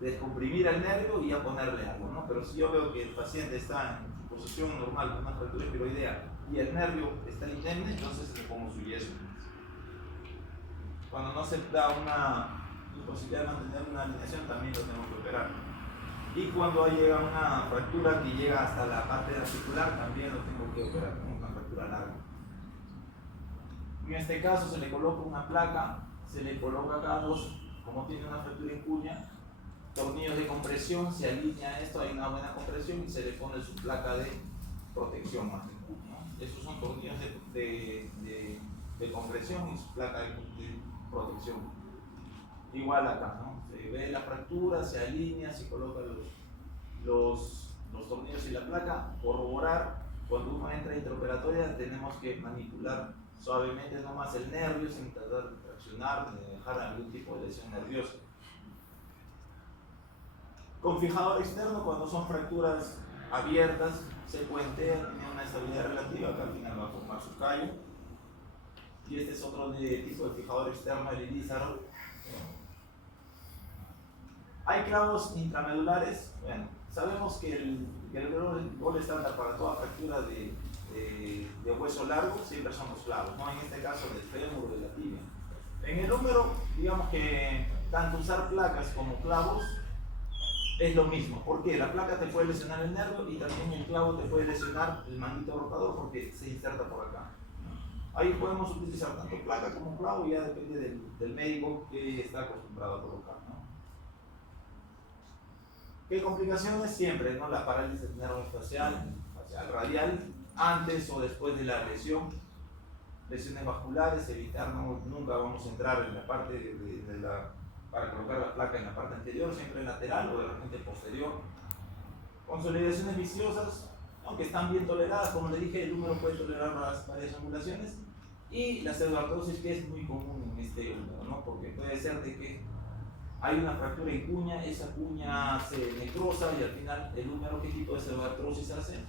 descomprimir el nervio y ya ponerle algo, ¿no? Pero si yo veo que el paciente está en su posición normal con una fractura escleroidea y el nervio está indemne, entonces le pongo su yeso. Cuando no se da una imposibilidad de mantener una alineación, también lo tenemos que operar. Y cuando llega una fractura que llega hasta la parte articular, también lo tengo que operar, ¿no?, una fractura larga. En este caso se le coloca una placa, se le coloca acá como tiene una fractura en cuña, tornillos de compresión, se alinea esto, hay una buena compresión y se le pone su placa de protección más bien, ¿no? Esos son tornillos de compresión y su placa de protección. Igual acá, ¿no? Se ve la fractura, se alinea, se colocan los tornillos y la placa. Corroborar, cuando uno entra intraoperatoria tenemos que manipular suavemente nomás el nervio sin tratar de traccionar, de dejar algún tipo de lesión nerviosa. Con fijador externo, cuando son fracturas abiertas, se puentea, tiene una estabilidad relativa, acá al final va a formar su callo. Y este es otro tipo de fijador externo, el ilízaro. Hay clavos intramedulares. Bueno, sabemos que el gol estándar para toda fractura de hueso largo siempre son los clavos, ¿no? En este caso del fémur o de la tibia. En el húmero, digamos que tanto usar placas como clavos es lo mismo. ¿Por qué? La placa te puede lesionar el nervio y también el clavo te puede lesionar el manguito rotador porque se inserta por acá. Ahí podemos utilizar tanto placa como clavo, ya depende del médico que está acostumbrado a colocar, ¿no? ¿Qué complicaciones? Siempre, ¿no? La parálisis del nervio facial radial, antes o después de la lesión. Lesiones vasculares, evitar, nunca vamos a entrar en la parte para colocar la placa en la parte anterior, siempre lateral o de repente posterior. Consolidaciones viciosas, aunque están bien toleradas, como le dije, el húmero puede tolerar varias angulaciones. Y la pseudoartrosis, que es muy común en este húmero, ¿no? Porque puede ser de que hay una fractura en cuña, esa cuña se necrosa y al final el húmero, ¿qué tipo de pseudoartrosis hace?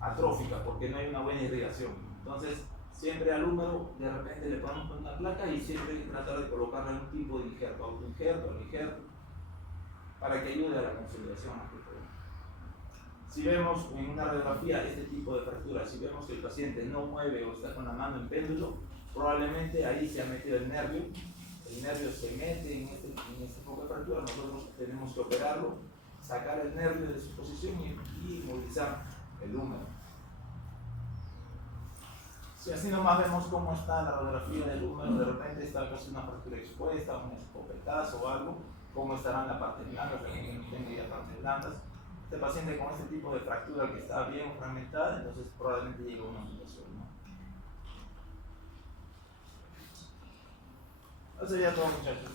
Atrófica, porque no hay una buena irrigación. Entonces, siempre al húmero de repente le ponemos una placa y siempre hay que tratar de colocarle un tipo de injerto, autoinjerto, injerto, para que ayude a la consolidación. Si vemos en una radiografía este tipo de fractura, si vemos que el paciente no mueve o está con la mano en péndulo, probablemente ahí se ha metido el nervio se mete en este foco de fractura, nosotros tenemos que operarlo, sacar el nervio de su posición y movilizar el húmero. Si así nomás vemos cómo está la radiografía del húmero, de repente está casi una fractura expuesta, un escopetazo o algo, cómo estarán las partes blandas, de repente no tenga ya partes blandas. Este paciente con este tipo de fractura que está bien fragmentada, entonces probablemente llegue a una amputación, ¿no? Eso sería todo, muchachos.